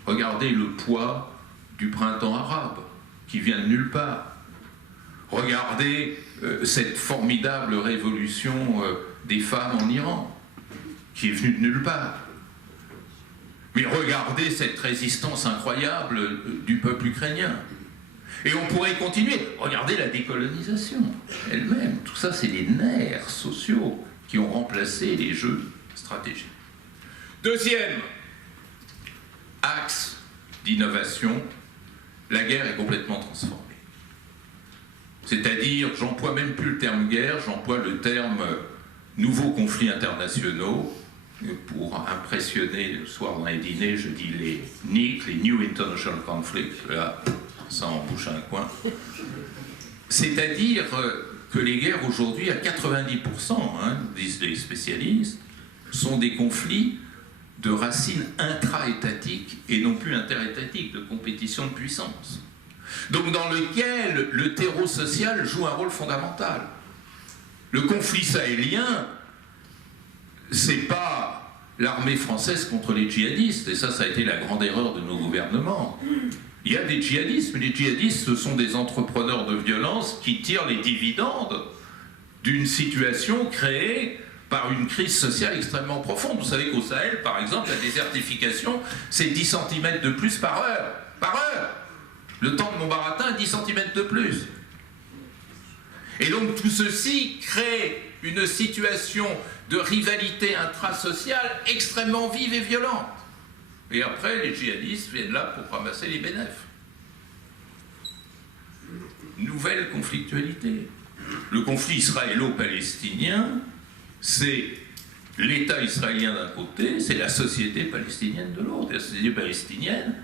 Regardez le poids du printemps arabe, qui vient de nulle part. Regardez cette formidable révolution des femmes en Iran, qui est venue de nulle part. Mais regardez cette résistance incroyable du peuple ukrainien. Et on pourrait continuer. Regardez la décolonisation elle-même. Tout ça, c'est les nerfs sociaux qui ont remplacé les jeux stratégiques. Deuxième axe d'innovation, la guerre est complètement transformée. C'est-à-dire, j'emploie même plus le terme guerre, j'emploie le terme nouveaux conflits internationaux. Pour impressionner le soir dans les dîners, je dis les NIC, les New International Conflicts, là, ça en bouche un coin. C'est-à-dire que les guerres aujourd'hui, à 90%, disent les spécialistes, sont des conflits de racines intra-étatiques et non plus interétatiques, de compétition de puissance. Donc dans lequel le terreau social joue un rôle fondamental. Le conflit sahélien, c'est pas l'armée française contre les djihadistes, et ça a été la grande erreur de nos gouvernements. Il y a des djihadistes, mais les djihadistes, ce sont des entrepreneurs de violence qui tirent les dividendes d'une situation créée par une crise sociale extrêmement profonde. Vous savez qu'au Sahel, par exemple, la désertification, c'est 10 cm de plus par heure. Par heure! Le temps de Montbaratin, 10 cm de plus. Et donc tout ceci crée une situation de rivalité intrasociale extrêmement vive et violente. Et après, les djihadistes viennent là pour ramasser les bénéfices. Nouvelle conflictualité. Le conflit israélo-palestinien, c'est l'État israélien d'un côté, c'est la société palestinienne de l'autre. La société palestinienne,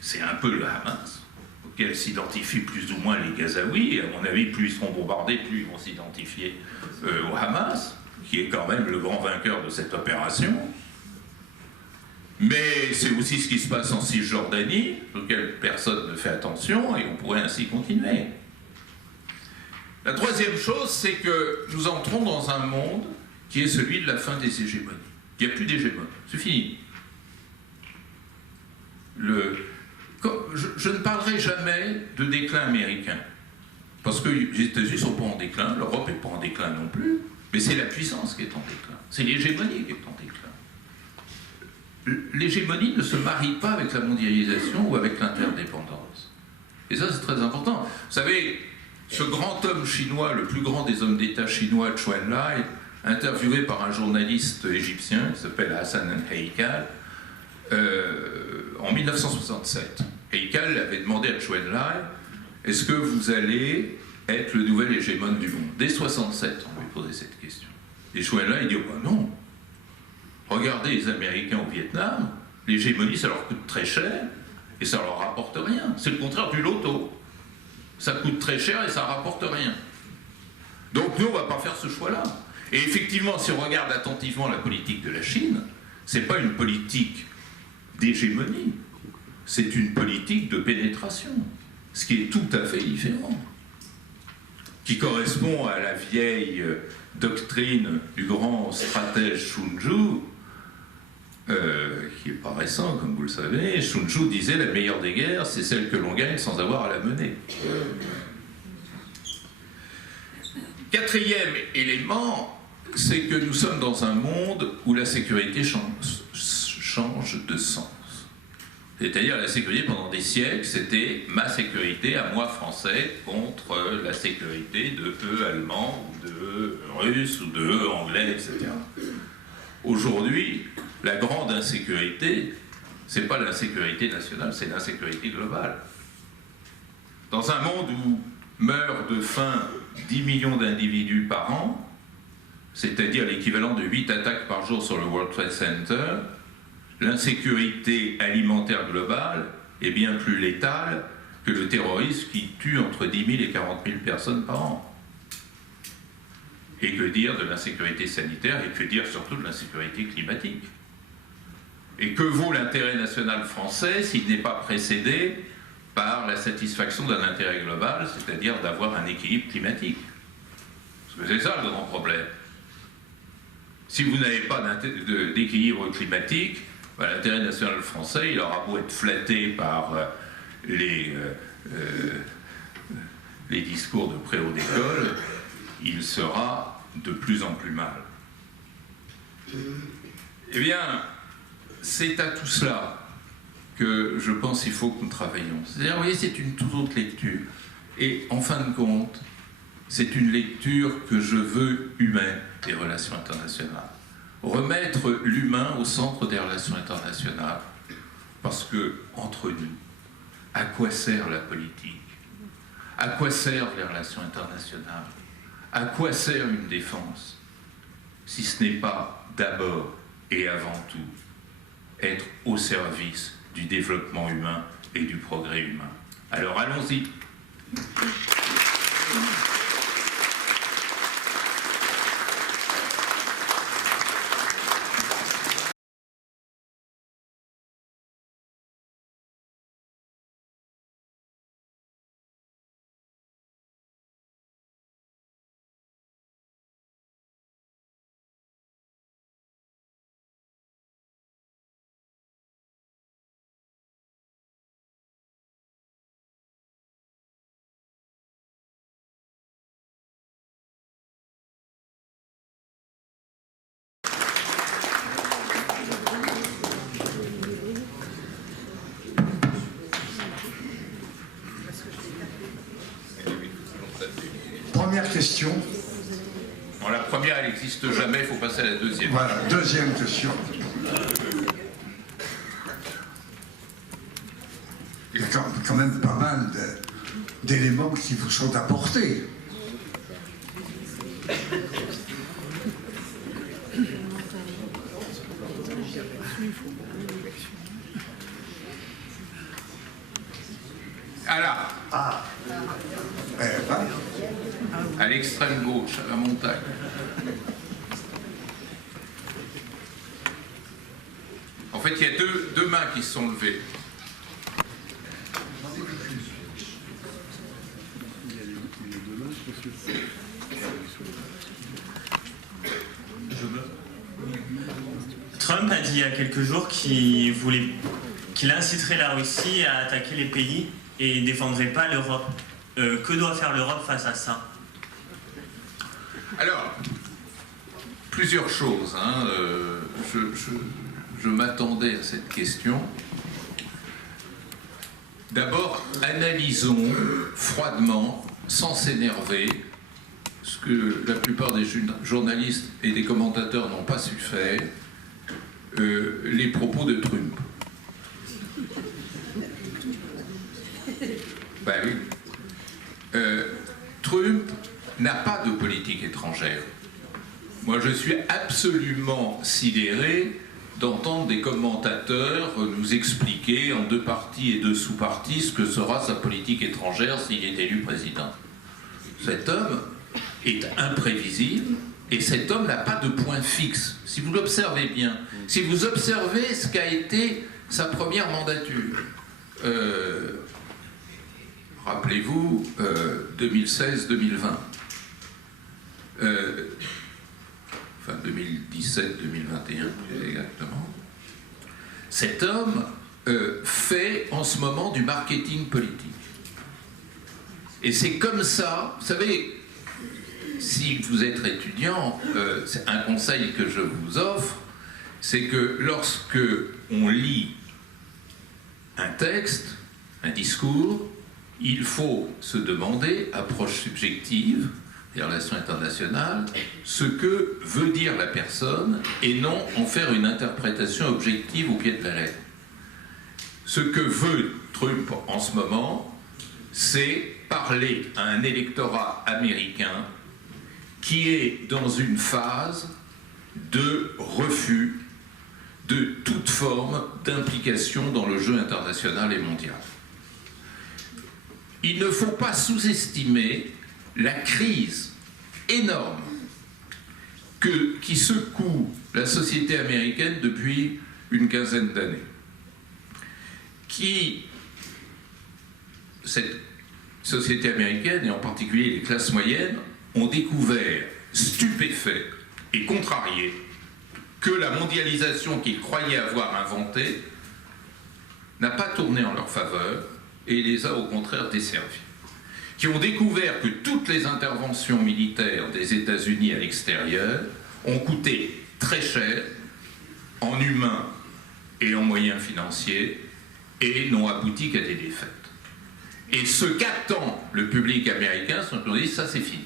c'est un peu le Hamas, auquel s'identifient plus ou moins les Gazaouis, et à mon avis, plus ils seront bombardés, plus ils vont s'identifier au Hamas, qui est quand même le grand vainqueur de cette opération. Mais c'est aussi ce qui se passe en Cisjordanie, auquel personne ne fait attention, et on pourrait ainsi continuer. La troisième chose, c'est que nous entrons dans un monde qui est celui de la fin des hégémonies. Il n'y a plus d'hégémonie, c'est fini. Je ne parlerai jamais de déclin américain, parce que les États-Unis ne sont pas en déclin, l'Europe n'est pas en déclin non plus, mais c'est la puissance qui est en déclin, c'est l'hégémonie qui est en déclin. L'hégémonie ne se marie pas avec la mondialisation ou avec l'interdépendance. Et ça, c'est très important. Vous savez, ce grand homme chinois, le plus grand des hommes d'État chinois, Zhou Enlai, interviewé par un journaliste égyptien qui s'appelle Hassan Haikal, en 1967. Haikal avait demandé à Zhou Enlai, est-ce que vous allez être le nouvel hégémone du monde? Dès 67, on lui posait cette question. Et Zhou Enlai, il dit, oh ben non. Regardez les Américains au Vietnam, l'hégémonie, ça leur coûte très cher et ça leur rapporte rien. C'est le contraire du loto. Ça coûte très cher et ça rapporte rien. Donc nous, on ne va pas faire ce choix-là. Et effectivement, si on regarde attentivement la politique de la Chine, c'est pas une politique d'hégémonie, c'est une politique de pénétration, ce qui est tout à fait différent, qui correspond à la vieille doctrine du grand stratège Sun Tzu, qui n'est pas récent, comme vous le savez. Sun Tzu disait la meilleure des guerres, c'est celle que l'on gagne sans avoir à la mener. Quatrième élément, c'est que nous sommes dans un monde où la sécurité change de sens. C'est-à-dire la sécurité pendant des siècles, c'était ma sécurité à moi français contre la sécurité de eux allemands, ou de eux russes, ou de eux anglais, etc. Aujourd'hui, la grande insécurité, c'est pas l'insécurité nationale, c'est l'insécurité globale. Dans un monde où meurent de faim 10 millions d'individus par an, c'est-à-dire l'équivalent de 8 attaques par jour sur le World Trade Center, l'insécurité alimentaire globale est bien plus létale que le terrorisme qui tue entre 10 000 et 40 000 personnes par an. Et que dire de l'insécurité sanitaire, et que dire surtout de l'insécurité climatique? Et que vaut l'intérêt national français s'il n'est pas précédé par la satisfaction d'un intérêt global, c'est-à-dire d'avoir un équilibre climatique? Parce que c'est ça le grand problème. Si vous n'avez pas d'équilibre climatique, l'intérêt national français, il aura beau être flatté par les discours de préau d'école, il sera de plus en plus mal. Eh bien, c'est à tout cela que je pense qu'il faut que nous travaillions. C'est-à-dire, vous voyez, c'est une toute autre lecture. Et en fin de compte, c'est une lecture que je veux humaine des relations internationales. Remettre l'humain au centre des relations internationales. Parce que, entre nous, à quoi sert la politique? À quoi servent les relations internationales? À quoi sert une défense? Si ce n'est pas d'abord et avant tout être au service du développement humain et du progrès humain. Alors allons-y. question. Bon, la première, elle n'existe jamais, il faut passer à la deuxième. Voilà, deuxième question. Il y a quand même pas mal d'éléments qui vous sont apportés. Alors, Ben, à l'extrême gauche, à la montagne. En fait, il y a deux mains qui se sont levées. Trump a dit il y a quelques jours qu'il inciterait la Russie à attaquer les pays et ne défendrait pas l'Europe. Que doit faire l'Europe face à ça? Alors, plusieurs choses. Je m'attendais à cette question. D'abord, analysons froidement, sans s'énerver, ce que la plupart des journalistes et des commentateurs n'ont pas su faire, les propos de Trump. Ben oui. Trump n'a pas de politique étrangère. Moi, je suis absolument sidéré d'entendre des commentateurs nous expliquer en deux parties et deux sous-parties ce que sera sa politique étrangère s'il est élu président. Cet homme est imprévisible et cet homme n'a pas de point fixe. Si vous l'observez bien, si vous observez ce qu'a été sa première mandature, rappelez-vous, 2016-2020. Enfin 2017-2021 plus exactement. Cet homme fait en ce moment du marketing politique. Et c'est comme ça, vous savez, si vous êtes étudiant, c'est un conseil que je vous offre, c'est que lorsque on lit un texte, un discours, il faut se demander, approche subjective, des relations internationales, ce que veut dire la personne et non en faire une interprétation objective au pied de la lettre. Ce que veut Trump en ce moment, c'est parler à un électorat américain qui est dans une phase de refus de toute forme d'implication dans le jeu international et mondial. Il ne faut pas sous-estimer la crise énorme qui secoue la société américaine depuis une quinzaine d'années. Cette société américaine, et en particulier les classes moyennes, ont découvert, stupéfaits et contrariés, que la mondialisation qu'ils croyaient avoir inventée n'a pas tourné en leur faveur et les a au contraire desservis. Qui ont découvert que toutes les interventions militaires des États-Unis à l'extérieur ont coûté très cher en humains et en moyens financiers et n'ont abouti qu'à des défaites. Et ce qu'attend le public américain, c'est qu'on dit ça c'est fini.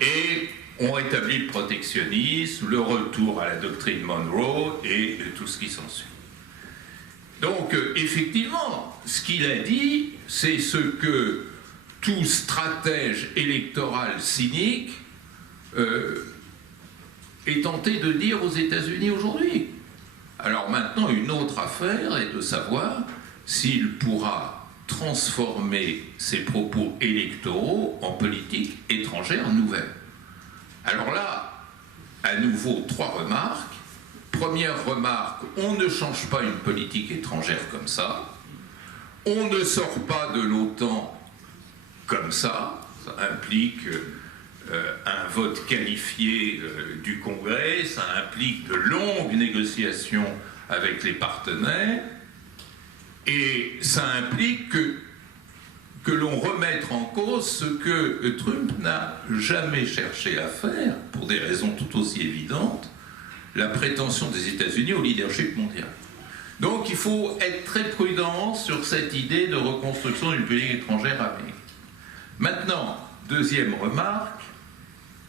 Et on rétablit le protectionnisme, le retour à la doctrine Monroe et tout ce qui s'ensuit. Donc effectivement, ce qu'il a dit, c'est ce que tout stratège électoral cynique est tenté de dire aux États-Unis aujourd'hui. Alors maintenant, une autre affaire est de savoir s'il pourra transformer ses propos électoraux en politique étrangère nouvelle. Alors là, à nouveau, trois remarques. Première remarque, on ne change pas une politique étrangère comme ça. On ne sort pas de l'OTAN comme ça. Ça implique un vote qualifié du Congrès, ça implique de longues négociations avec les partenaires, et ça implique que l'on remette en cause ce que Trump n'a jamais cherché à faire, pour des raisons tout aussi évidentes, la prétention des États-Unis au leadership mondial. Donc il faut être très prudent sur cette idée de reconstruction d'une politique étrangère américaine. Maintenant, deuxième remarque,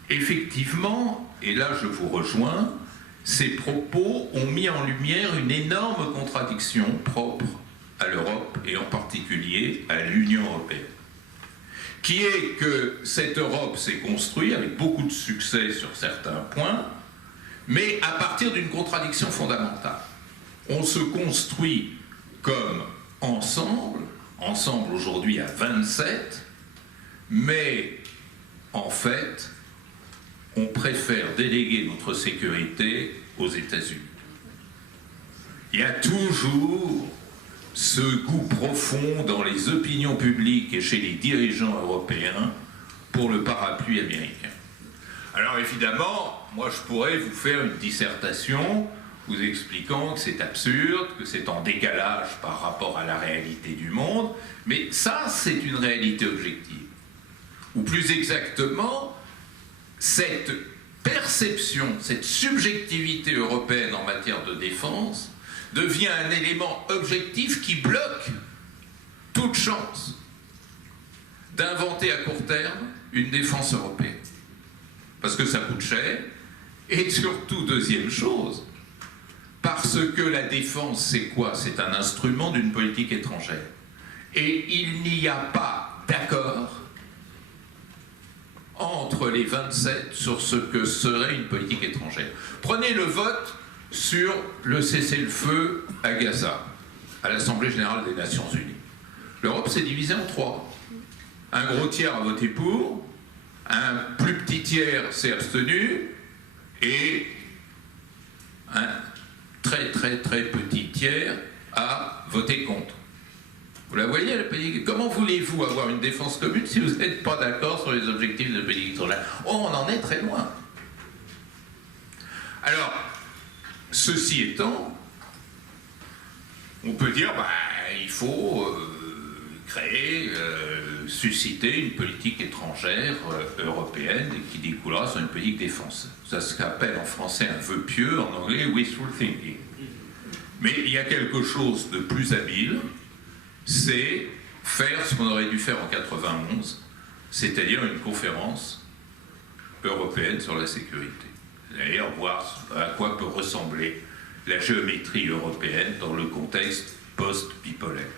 effectivement, et là je vous rejoins, ces propos ont mis en lumière une énorme contradiction propre à l'Europe et en particulier à l'Union européenne, qui est que cette Europe s'est construite avec beaucoup de succès sur certains points, mais à partir d'une contradiction fondamentale. On se construit comme ensemble aujourd'hui à 27, mais en fait, on préfère déléguer notre sécurité aux États-Unis. Il y a toujours ce goût profond dans les opinions publiques et chez les dirigeants européens pour le parapluie américain. Alors évidemment, moi je pourrais vous faire une dissertation vous expliquant que c'est absurde, que c'est en décalage par rapport à la réalité du monde, mais ça c'est une réalité objective. Ou plus exactement, cette perception, cette subjectivité européenne en matière de défense devient un élément objectif qui bloque toute chance d'inventer à court terme une défense européenne. Parce que ça coûte cher, et surtout, deuxième chose, parce que la défense, c'est quoi? C'est un instrument d'une politique étrangère. Et il n'y a pas d'accord entre les 27 sur ce que serait une politique étrangère. Prenez le vote sur le cessez-le-feu à Gaza, à l'Assemblée générale des Nations Unies. L'Europe s'est divisée en trois. Un gros tiers a voté pour, un plus petit tiers s'est abstenu, et un très petit tiers a voté contre. Vous la voyez, la politique? Comment voulez-vous avoir une défense commune si vous n'êtes pas d'accord sur les objectifs de la politique étrangère? Oh, on en est très loin. Alors, ceci étant, on peut dire il faut créer, susciter une politique étrangère européenne qui découlera sur une politique défense. Ça s'appelle en français un vœu pieux, en anglais wishful thinking. Mais il y a quelque chose de plus habile, c'est faire ce qu'on aurait dû faire en 91, c'est-à-dire une conférence européenne sur la sécurité. D'ailleurs, voir à quoi peut ressembler la géométrie européenne dans le contexte post-bipolaire.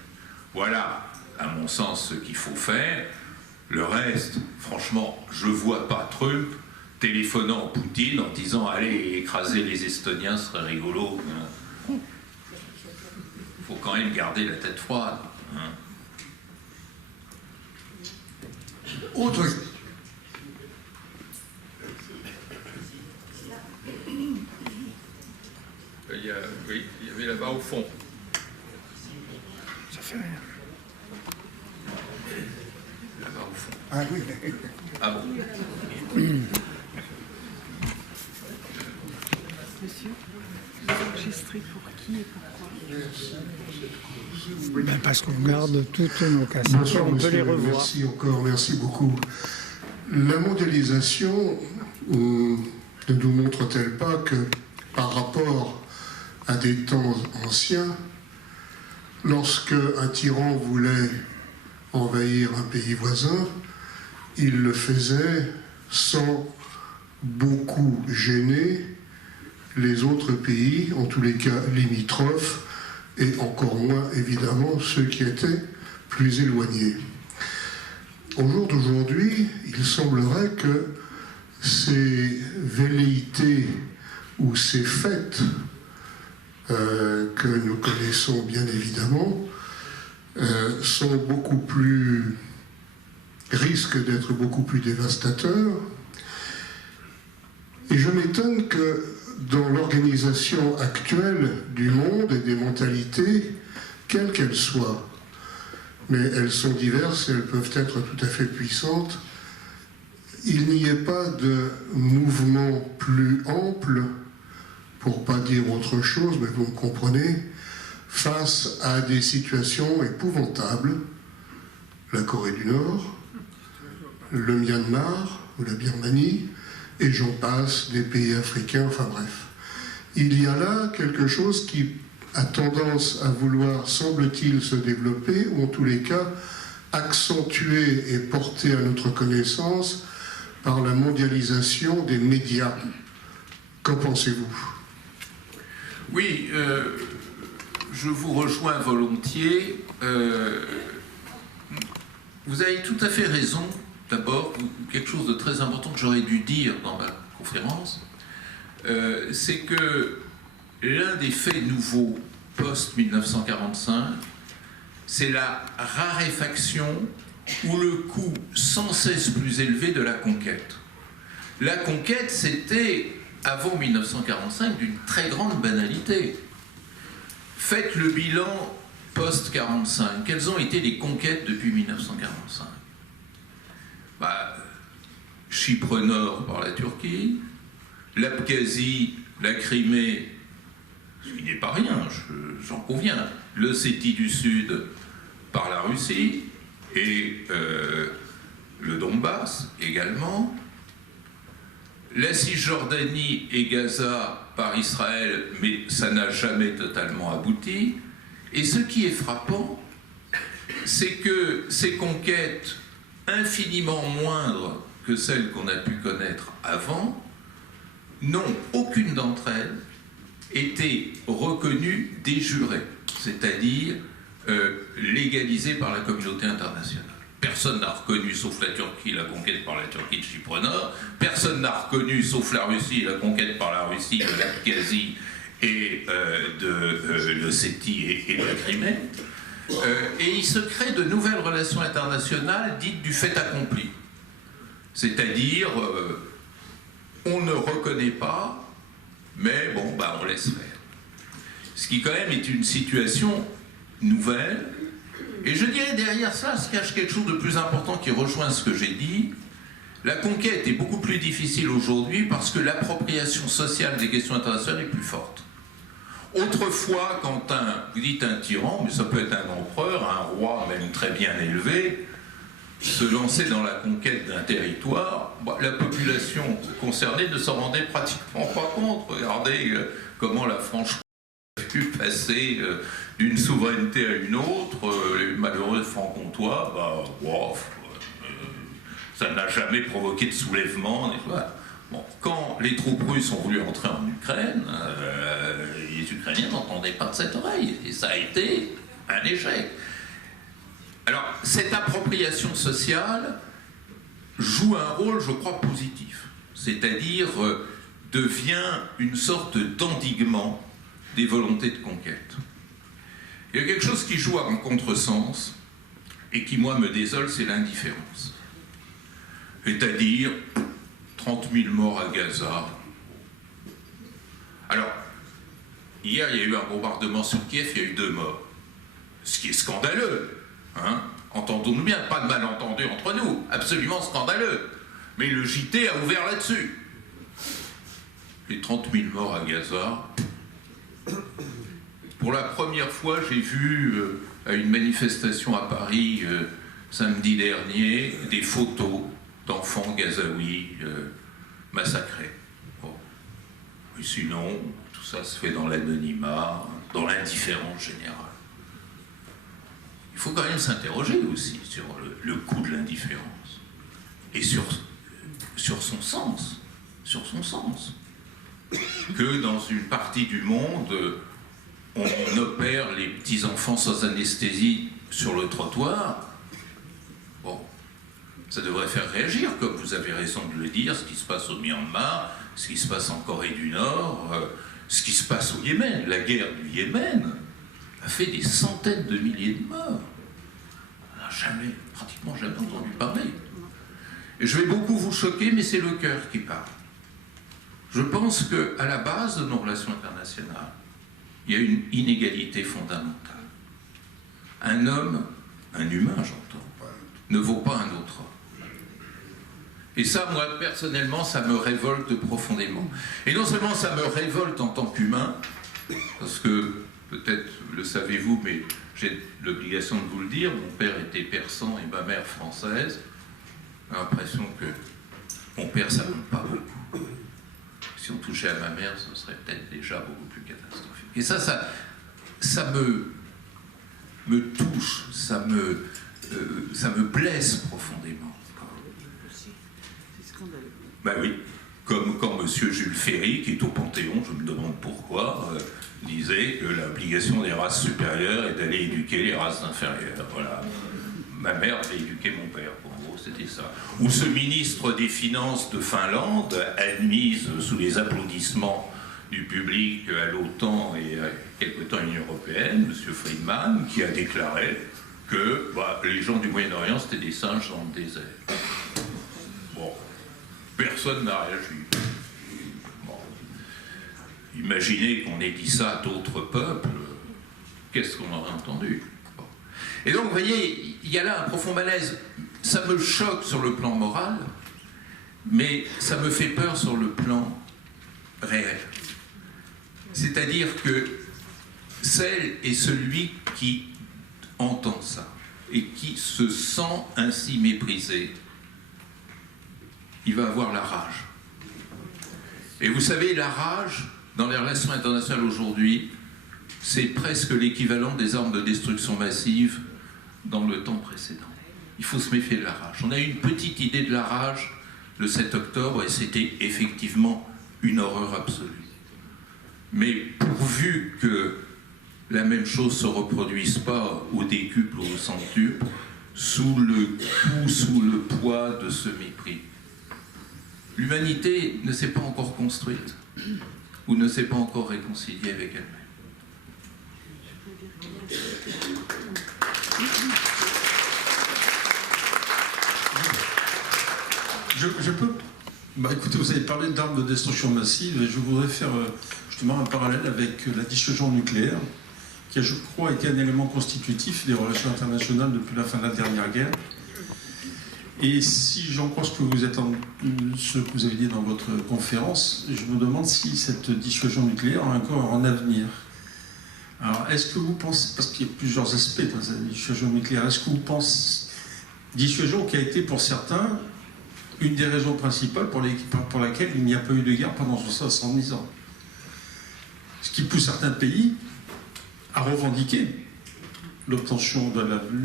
Voilà, à mon sens, ce qu'il faut faire. Le reste, franchement, je ne vois pas Trump téléphonant Poutine en disant « Allez, écraser les Estoniens serait rigolo ». Il faut quand même garder la tête froide. Autre... Oui, il y avait là-bas au fond. Ça fait rien. Là-bas au fond. Ah oui. Ah bon? Monsieur, vous enregistrez pour qui et pourquoi? Ben parce qu'on garde toutes nos cassettes, Bonsoir, on peut les monsieur, revoir. merci encore, merci beaucoup. La mondialisation ne nous montre-t-elle pas que par rapport à des temps anciens, lorsque un tyran voulait envahir un pays voisin, il le faisait sans beaucoup gêner les autres pays, en tous les cas limitrophes, et encore moins évidemment ceux qui étaient plus éloignés. Au jour d'aujourd'hui, il semblerait que ces velléités ou ces fêtes que nous connaissons bien évidemment sont beaucoup plus, risquent d'être beaucoup plus dévastateurs. Et je m'étonne que dans l'organisation actuelle du monde et des mentalités, quelles qu'elles soient, mais elles sont diverses et elles peuvent être tout à fait puissantes, il n'y ait pas de mouvement plus ample, pour pas dire autre chose, mais vous me comprenez, face à des situations épouvantables, la Corée du Nord, le Myanmar ou la Birmanie, et j'en passe, des pays africains, enfin bref. Il y a là quelque chose qui a tendance à vouloir, semble-t-il, se développer, ou en tous les cas, accentuée et portée à notre connaissance par la mondialisation des médias. Qu'en pensez-vous? Oui, je vous rejoins volontiers. Vous avez tout à fait raison. D'abord, quelque chose de très important que j'aurais dû dire dans ma conférence, c'est que l'un des faits nouveaux post-1945, c'est la raréfaction ou le coût sans cesse plus élevé de la conquête. La conquête, c'était, avant 1945, d'une très grande banalité. Faites le bilan post-45. Quelles ont été les conquêtes depuis 1945 ? Chypre Nord par la Turquie, l'Abkhazie, la Crimée, ce qui n'est pas rien, j'en conviens, l'Ossétie du Sud par la Russie, et le Donbass également, la Cisjordanie et Gaza par Israël, mais ça n'a jamais totalement abouti. Et ce qui est frappant, c'est que ces conquêtes infiniment moindres que celles qu'on a pu connaître avant, n'ont aucune d'entre elles été reconnue de jure, c'est-à-dire légalisée par la communauté internationale. Personne n'a reconnu, sauf la Turquie, la conquête par la Turquie de Chypre Nord. Personne n'a reconnu, sauf la Russie, la conquête par la Russie de l'Abkhazie et de l'Ossétie et de la Crimée. Et il se crée de nouvelles relations internationales dites du fait accompli. C'est-à-dire, on ne reconnaît pas, mais bon, on laisse faire. Ce qui quand même est une situation nouvelle. Et je dirais derrière ça se cache quelque chose de plus important qui rejoint ce que j'ai dit. La conquête est beaucoup plus difficile aujourd'hui parce que l'appropriation sociale des questions internationales est plus forte. Autrefois, quand vous dites un tyran, mais ça peut être un empereur, un roi même très bien élevé, se lançait dans la conquête d'un territoire, la population concernée ne s'en rendait pratiquement pas compte. Regardez comment la Franche a pu passer d'une souveraineté à une autre, les malheureux francs-comtois, ça n'a jamais provoqué de soulèvement. Bon, quand les troupes russes ont voulu entrer en Ukraine, les Ukrainiens n'entendaient pas de cette oreille, et ça a été un échec. Alors, cette appropriation sociale joue un rôle, je crois, positif, c'est-à-dire devient une sorte d'endiguement des volontés de conquête. Il y a quelque chose qui joue en contresens, et qui, moi, me désole, c'est l'indifférence. C'est-à-dire 30 000 morts à Gaza. Alors, hier, il y a eu un bombardement sur Kiev, il y a eu 2 morts. Ce qui est scandaleux. Hein, entendons-nous bien, pas de malentendu entre nous, absolument scandaleux. Mais le JT a ouvert là-dessus. Les 30 000 morts à Gaza. Pour la première fois, j'ai vu à une manifestation à Paris samedi dernier des photos d'enfants gazaouis massacrés. Bon. Et sinon, tout ça se fait dans l'anonymat, dans l'indifférence générale. Il faut quand même s'interroger aussi sur le coût de l'indifférence et sur son sens, que dans une partie du monde, on opère les petits-enfants sans anesthésie sur le trottoir. Bon, ça devrait faire réagir, comme vous avez raison de le dire, ce qui se passe au Myanmar, ce qui se passe en Corée du Nord, ce qui se passe au Yémen. La guerre du Yémen a fait des centaines de milliers de morts. On n'a pratiquement jamais entendu parler. Et je vais beaucoup vous choquer, mais c'est le cœur qui parle. Je pense qu'à la base de nos relations internationales, il y a une inégalité fondamentale. Un homme, un humain j'entends, ne vaut pas un autre homme. Et ça, moi, personnellement, ça me révolte profondément. Et non seulement ça me révolte en tant qu'humain, parce que, peut-être le savez-vous, mais j'ai l'obligation de vous le dire, mon père était persan et ma mère française. J'ai l'impression que mon père, ça ne compte pas beaucoup. Si on touchait à ma mère, ce serait peut-être déjà beaucoup plus catastrophique. Et ça me touche, ça me ça me blesse profondément. C'est scandaleux. Ben oui, comme quand M. Jules Ferry, qui est au Panthéon, je me demande pourquoi, disait que l'obligation des races supérieures est d'aller éduquer les races inférieures. Voilà. Ma mère avait éduqué mon père, en gros, c'était ça. Ou ce ministre des Finances de Finlande, admise sous les applaudissements du public à l'OTAN et à quelque temps à l'Union européenne, M. Friedman, qui a déclaré que les gens du Moyen-Orient, c'était des singes dans le désert. Bon, personne n'a réagi. Bon. Imaginez qu'on ait dit ça à d'autres peuples, qu'est-ce qu'on aurait entendu? Bon. Et donc, vous voyez, il y a là un profond malaise. Ça me choque sur le plan moral, mais ça me fait peur sur le plan réel. C'est-à-dire que celle et celui qui entend ça et qui se sent ainsi méprisé, il va avoir la rage. Et vous savez, la rage, dans les relations internationales aujourd'hui, c'est presque l'équivalent des armes de destruction massive dans le temps précédent. Il faut se méfier de la rage. On a eu une petite idée de la rage le 7 octobre et c'était effectivement une horreur absolue. Mais pourvu que la même chose ne se reproduise pas au décuple ou au centuple, sous le coup, sous le poids de ce mépris. L'humanité ne s'est pas encore construite ou ne s'est pas encore réconciliée avec elle-même. Je peux... écoutez, vous avez parlé d'armes de destruction massive et je voudrais faire justement un parallèle avec la dissuasion nucléaire qui a, je crois, été un élément constitutif des relations internationales depuis la fin de la dernière guerre. Et si j'en crois ce que vous avez dit dans votre conférence, je me demande si cette dissuasion nucléaire a encore un avenir. Alors, est-ce que vous pensez, parce qu'il y a plusieurs aspects dans cette dissuasion nucléaire, est-ce que vous pensez, dissuasion qui a été pour certains une des raisons principales pour laquelle il n'y a pas eu de guerre pendant 70 ans. Ce qui pousse certains pays à revendiquer l'obtention de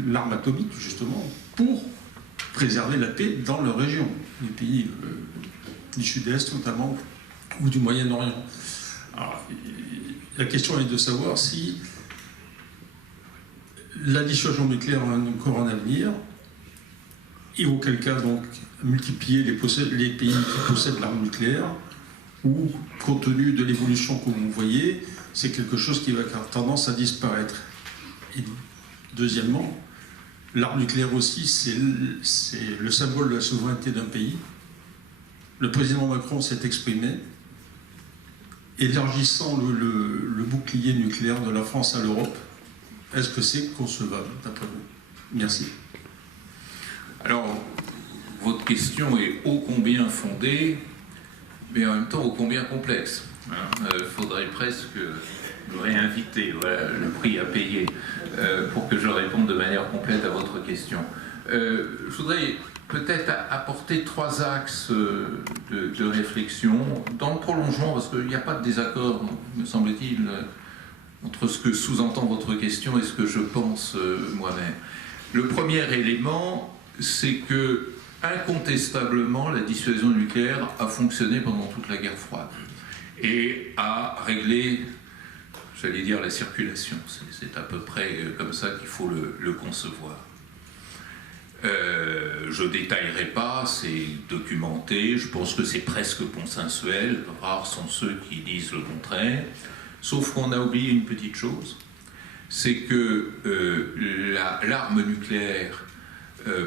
l'arme atomique, justement, pour préserver la paix dans leur région, les pays du Sud-Est notamment, ou du Moyen-Orient. Alors, la question est de savoir si la dissuasion nucléaire a encore un avenir, et auquel cas, donc, multiplier les pays qui possèdent l'arme nucléaire, ou, compte tenu de l'évolution que vous voyez, c'est quelque chose qui va avoir tendance à disparaître. Et deuxièmement, l'arme nucléaire aussi, c'est le symbole de la souveraineté d'un pays. Le président Macron s'est exprimé, élargissant le bouclier nucléaire de la France à l'Europe. Est-ce que c'est concevable, d'après vous? Merci. Alors, votre question est ô combien fondée, mais en même temps ô combien complexe. Il faudrait presque me réinviter, voilà le prix à payer, pour que je réponde de manière complète à votre question. Je voudrais peut-être apporter 3 axes de réflexion, dans le prolongement, parce qu'il n'y a pas de désaccord, me semble-t-il, entre ce que sous-entend votre question et ce que je pense moi-même. Le premier élément, c'est que, incontestablement, la dissuasion nucléaire a fonctionné pendant toute la guerre froide et a réglé, j'allais dire, la circulation. C'est à peu près comme ça qu'il faut le concevoir. Je ne détaillerai pas, c'est documenté, je pense que c'est presque consensuel, rares sont ceux qui disent le contraire, sauf qu'on a oublié une petite chose, c'est que l'arme nucléaire,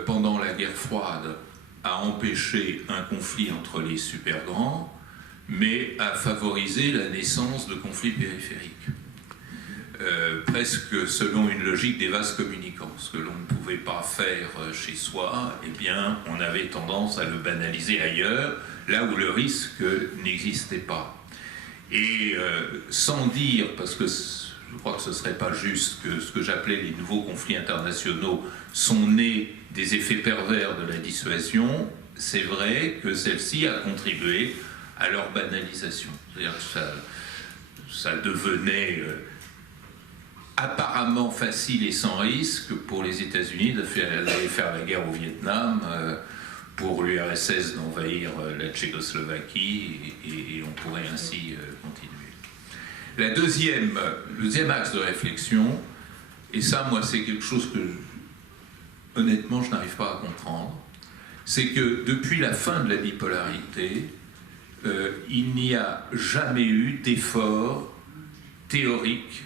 pendant la guerre froide, a empêché un conflit entre les super grands, mais a favorisé la naissance de conflits périphériques. Presque selon une logique des vases communicants. Ce que l'on ne pouvait pas faire chez soi, eh bien, on avait tendance à le banaliser ailleurs, là où le risque n'existait pas. Et sans dire, parce que je crois que ce ne serait pas juste, que ce que j'appelais les nouveaux conflits internationaux sont nés des effets pervers de la dissuasion, c'est vrai que celle-ci a contribué à leur banalisation. C'est-à-dire que ça devenait apparemment facile et sans risque pour les États-Unis d'aller faire la guerre au Vietnam, pour l'URSS d'envahir la Tchécoslovaquie, et on pourrait ainsi continuer. Le deuxième axe de réflexion, et ça, moi, c'est quelque chose que, honnêtement, je n'arrive pas à comprendre, c'est que depuis la fin de la bipolarité, il n'y a jamais eu d'effort théorique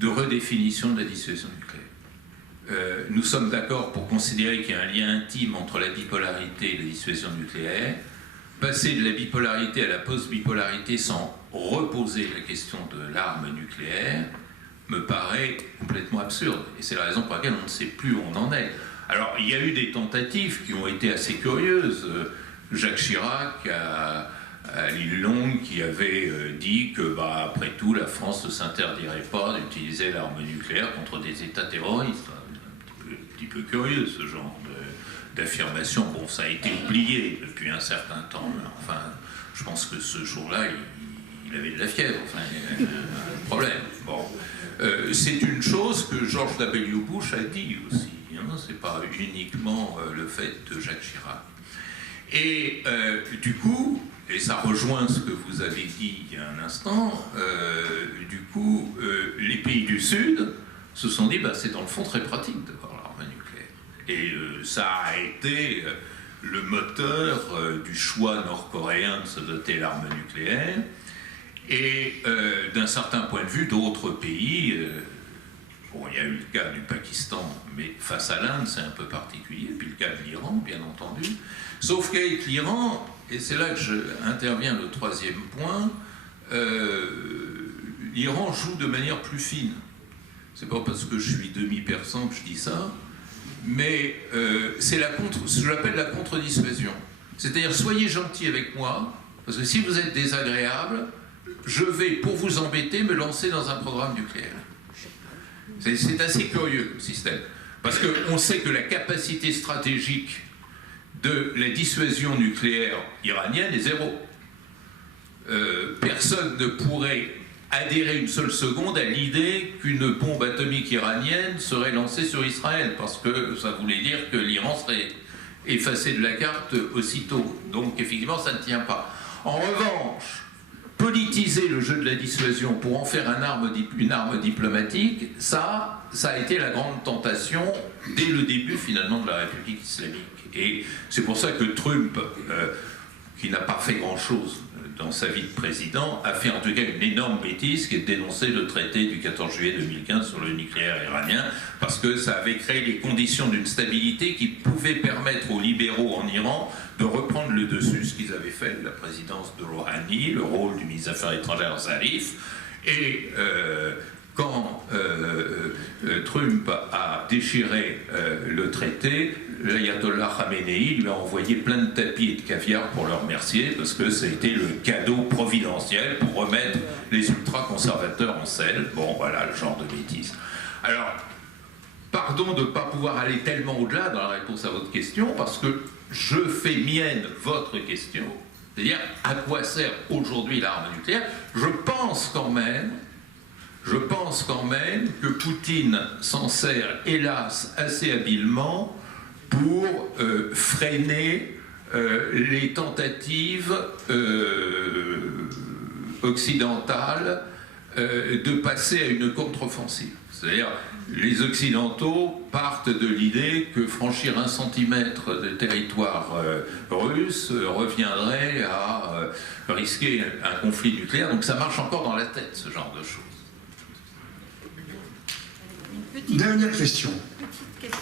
de redéfinition de la dissuasion nucléaire. Nous sommes d'accord pour considérer qu'il y a un lien intime entre la bipolarité et la dissuasion nucléaire. Passer de la bipolarité à la post-bipolarité sans reposer la question de l'arme nucléaire me paraît complètement absurde. Et c'est la raison pour laquelle on ne sait plus où on en est. Alors, il y a eu des tentatives qui ont été assez curieuses. Jacques Chirac à l'île Longue qui avait dit que, après tout, la France ne s'interdirait pas d'utiliser l'arme nucléaire contre des États terroristes. Un petit peu curieux, ce genre d'affirmation. Bon, ça a été oublié depuis un certain temps, mais enfin, je pense que ce jour-là, il avait de la fièvre, enfin, il y a un problème. Bon. C'est une chose que George W. Bush a dit aussi, hein, c'est pas uniquement le fait de Jacques Chirac. Et du coup, et ça rejoint ce que vous avez dit il y a un instant, du coup, les pays du Sud se sont dit, c'est dans le fond très pratique d'avoir l'arme nucléaire. Et ça a été le moteur du choix nord-coréen de se doter l'arme nucléaire. Et d'un certain point de vue, d'autres pays, il y a eu le cas du Pakistan, mais face à l'Inde, c'est un peu particulier, puis le cas de l'Iran, bien entendu. Sauf qu'avec l'Iran, et c'est là que intervient le troisième point, l'Iran joue de manière plus fine. C'est pas parce que je suis demi-persan que je dis ça, mais c'est ce que j'appelle la contre-dissuasion. C'est-à-dire, soyez gentils avec moi, parce que si vous êtes désagréable, je vais, pour vous embêter, me lancer dans un programme nucléaire. C'est assez curieux comme système, parce qu'on sait que la capacité stratégique de la dissuasion nucléaire iranienne est zéro. Personne ne pourrait adhérer une seule seconde à l'idée qu'une bombe atomique iranienne serait lancée sur Israël, parce que ça voulait dire que l'Iran serait effacé de la carte aussitôt. Donc effectivement, ça ne tient pas. En revanche, politiser le jeu de la dissuasion pour en faire une arme diplomatique, ça a été la grande tentation dès le début finalement de la République islamique. Et c'est pour ça que Trump, qui n'a pas fait grand-chose dans sa vie de président, a fait en tout cas une énorme bêtise qui est de dénoncer le traité du 14 juillet 2015 sur le nucléaire iranien, parce que ça avait créé les conditions d'une stabilité qui pouvait permettre aux libéraux en Iran de reprendre le dessus, ce qu'ils avaient fait, la présidence de Rouhani, le rôle du ministre des Affaires étrangères Zarif, et quand Trump a déchiré le traité, l'ayatollah Khamenei lui a envoyé plein de tapis et de caviar pour le remercier, parce que ça a été le cadeau providentiel pour remettre les ultra-conservateurs en selle. Bon, voilà, le genre de bêtises. Alors, pardon de ne pas pouvoir aller tellement au-delà dans la réponse à votre question, parce que je fais mienne votre question, c'est-à-dire à quoi sert aujourd'hui l'arme nucléaire. Je pense quand même que Poutine s'en sert, hélas, assez habilement pour freiner les tentatives occidentales de passer à une contre-offensive. C'est-à-dire, les Occidentaux partent de l'idée que franchir 1 centimètre de territoire russe reviendrait à risquer un conflit nucléaire. Donc ça marche encore dans la tête, ce genre de choses. Dernière question. Petite question.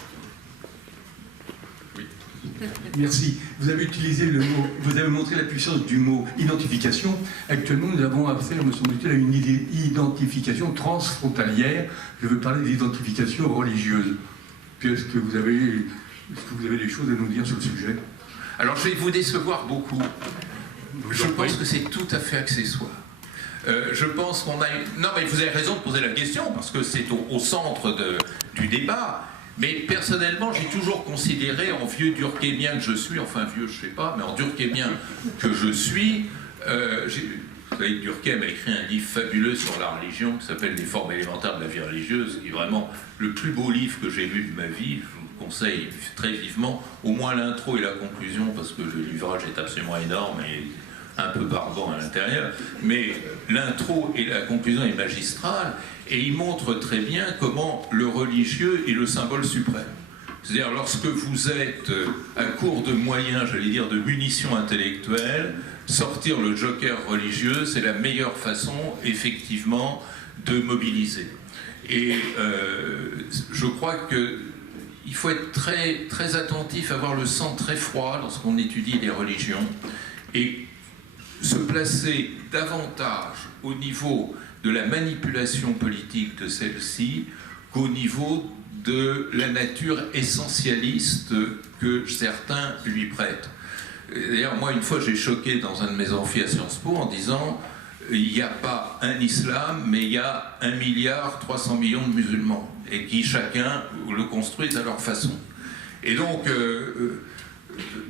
Merci. Vous avez utilisé le mot, vous avez montré la puissance du mot identification. Actuellement, nous avons affaire, me semble-t-il, à une identification transfrontalière. Je veux parler d'identification religieuse. Est-ce que vous avez des choses à nous dire sur le sujet? Alors, je vais vous décevoir beaucoup. Je pense que c'est tout à fait accessoire. Je pense qu'on a... Non, mais vous avez raison de poser la question, parce que c'est au centre du débat. Mais personnellement, j'ai toujours considéré, en vieux durkheimien que je suis, enfin vieux, je sais pas, mais en durkheimien que je suis, Saïd Durkheim a écrit un livre fabuleux sur la religion qui s'appelle « Les formes élémentaires de la vie religieuse », qui est vraiment le plus beau livre que j'ai lu de ma vie. Je vous le conseille très vivement, au moins l'intro et la conclusion, parce que le livrage est absolument énorme et un peu barbant à l'intérieur. Mais l'intro et la conclusion est magistrale, et il montre très bien comment le religieux est le symbole suprême. C'est-à-dire, lorsque vous êtes à court de moyens, j'allais dire de munitions intellectuelles, sortir le joker religieux, c'est la meilleure façon, effectivement, de mobiliser. Et je crois qu'il faut être très, très attentif, avoir le sang très froid lorsqu'on étudie les religions, et se placer davantage au niveau de la manipulation politique de celle-ci qu'au niveau de la nature essentialiste que certains lui prêtent. D'ailleurs, moi, une fois, j'ai choqué dans un de mes amphis à Sciences Po en disant il n'y a pas un islam, mais il y a 1,3 milliard de musulmans, et qui chacun le construisent à leur façon. Et donc,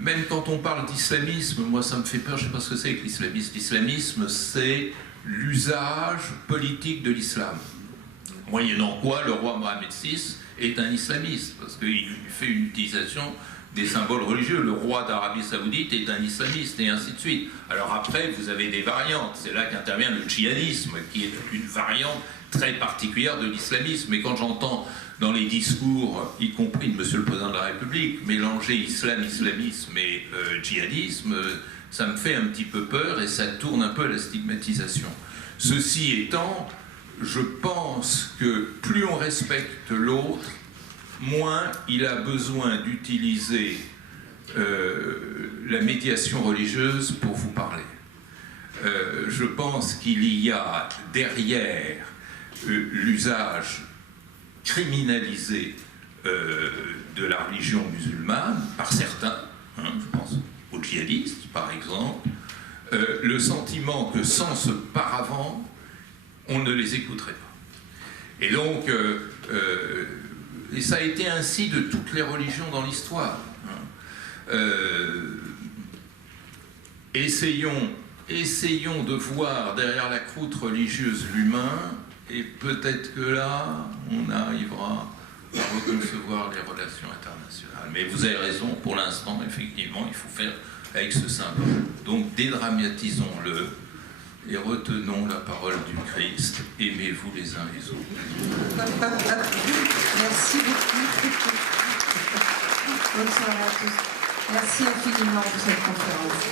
même quand on parle d'islamisme, moi, ça me fait peur, je ne sais pas ce que c'est que l'islamisme. L'islamisme, c'est l'usage politique de l'islam. Moyennant quoi, le roi Mohamed VI est un islamiste, parce qu'il fait une utilisation des symboles religieux. Le roi d'Arabie Saoudite est un islamiste, et ainsi de suite. Alors après, vous avez des variantes. C'est là qu'intervient le djihadisme, qui est une variante très particulière de l'islamisme. Et quand j'entends dans les discours, y compris de Monsieur le Président de la République, mélanger islam, islamisme et djihadisme, ça me fait un petit peu peur, et ça tourne un peu à la stigmatisation. Ceci étant, je pense que plus on respecte l'autre, moins il a besoin d'utiliser la médiation religieuse pour vous parler. Je pense qu'il y a derrière l'usage criminalisé de la religion musulmane, par certains, je pense aux djihadistes par exemple, le sentiment que sans ce paravent, on ne les écouterait pas. Et donc, et ça a été ainsi de toutes les religions dans l'histoire. Essayons de voir derrière la croûte religieuse l'humain, et peut-être que là, on arrivera à reconcevoir les relations internationales. Mais vous avez raison, pour l'instant, effectivement, il faut faire avec ce symbole. Donc, dédramatisons-le et retenons la parole du Christ. Aimez-vous les uns les autres. Merci beaucoup. Bonne soirée à tous. Merci infiniment pour cette conférence.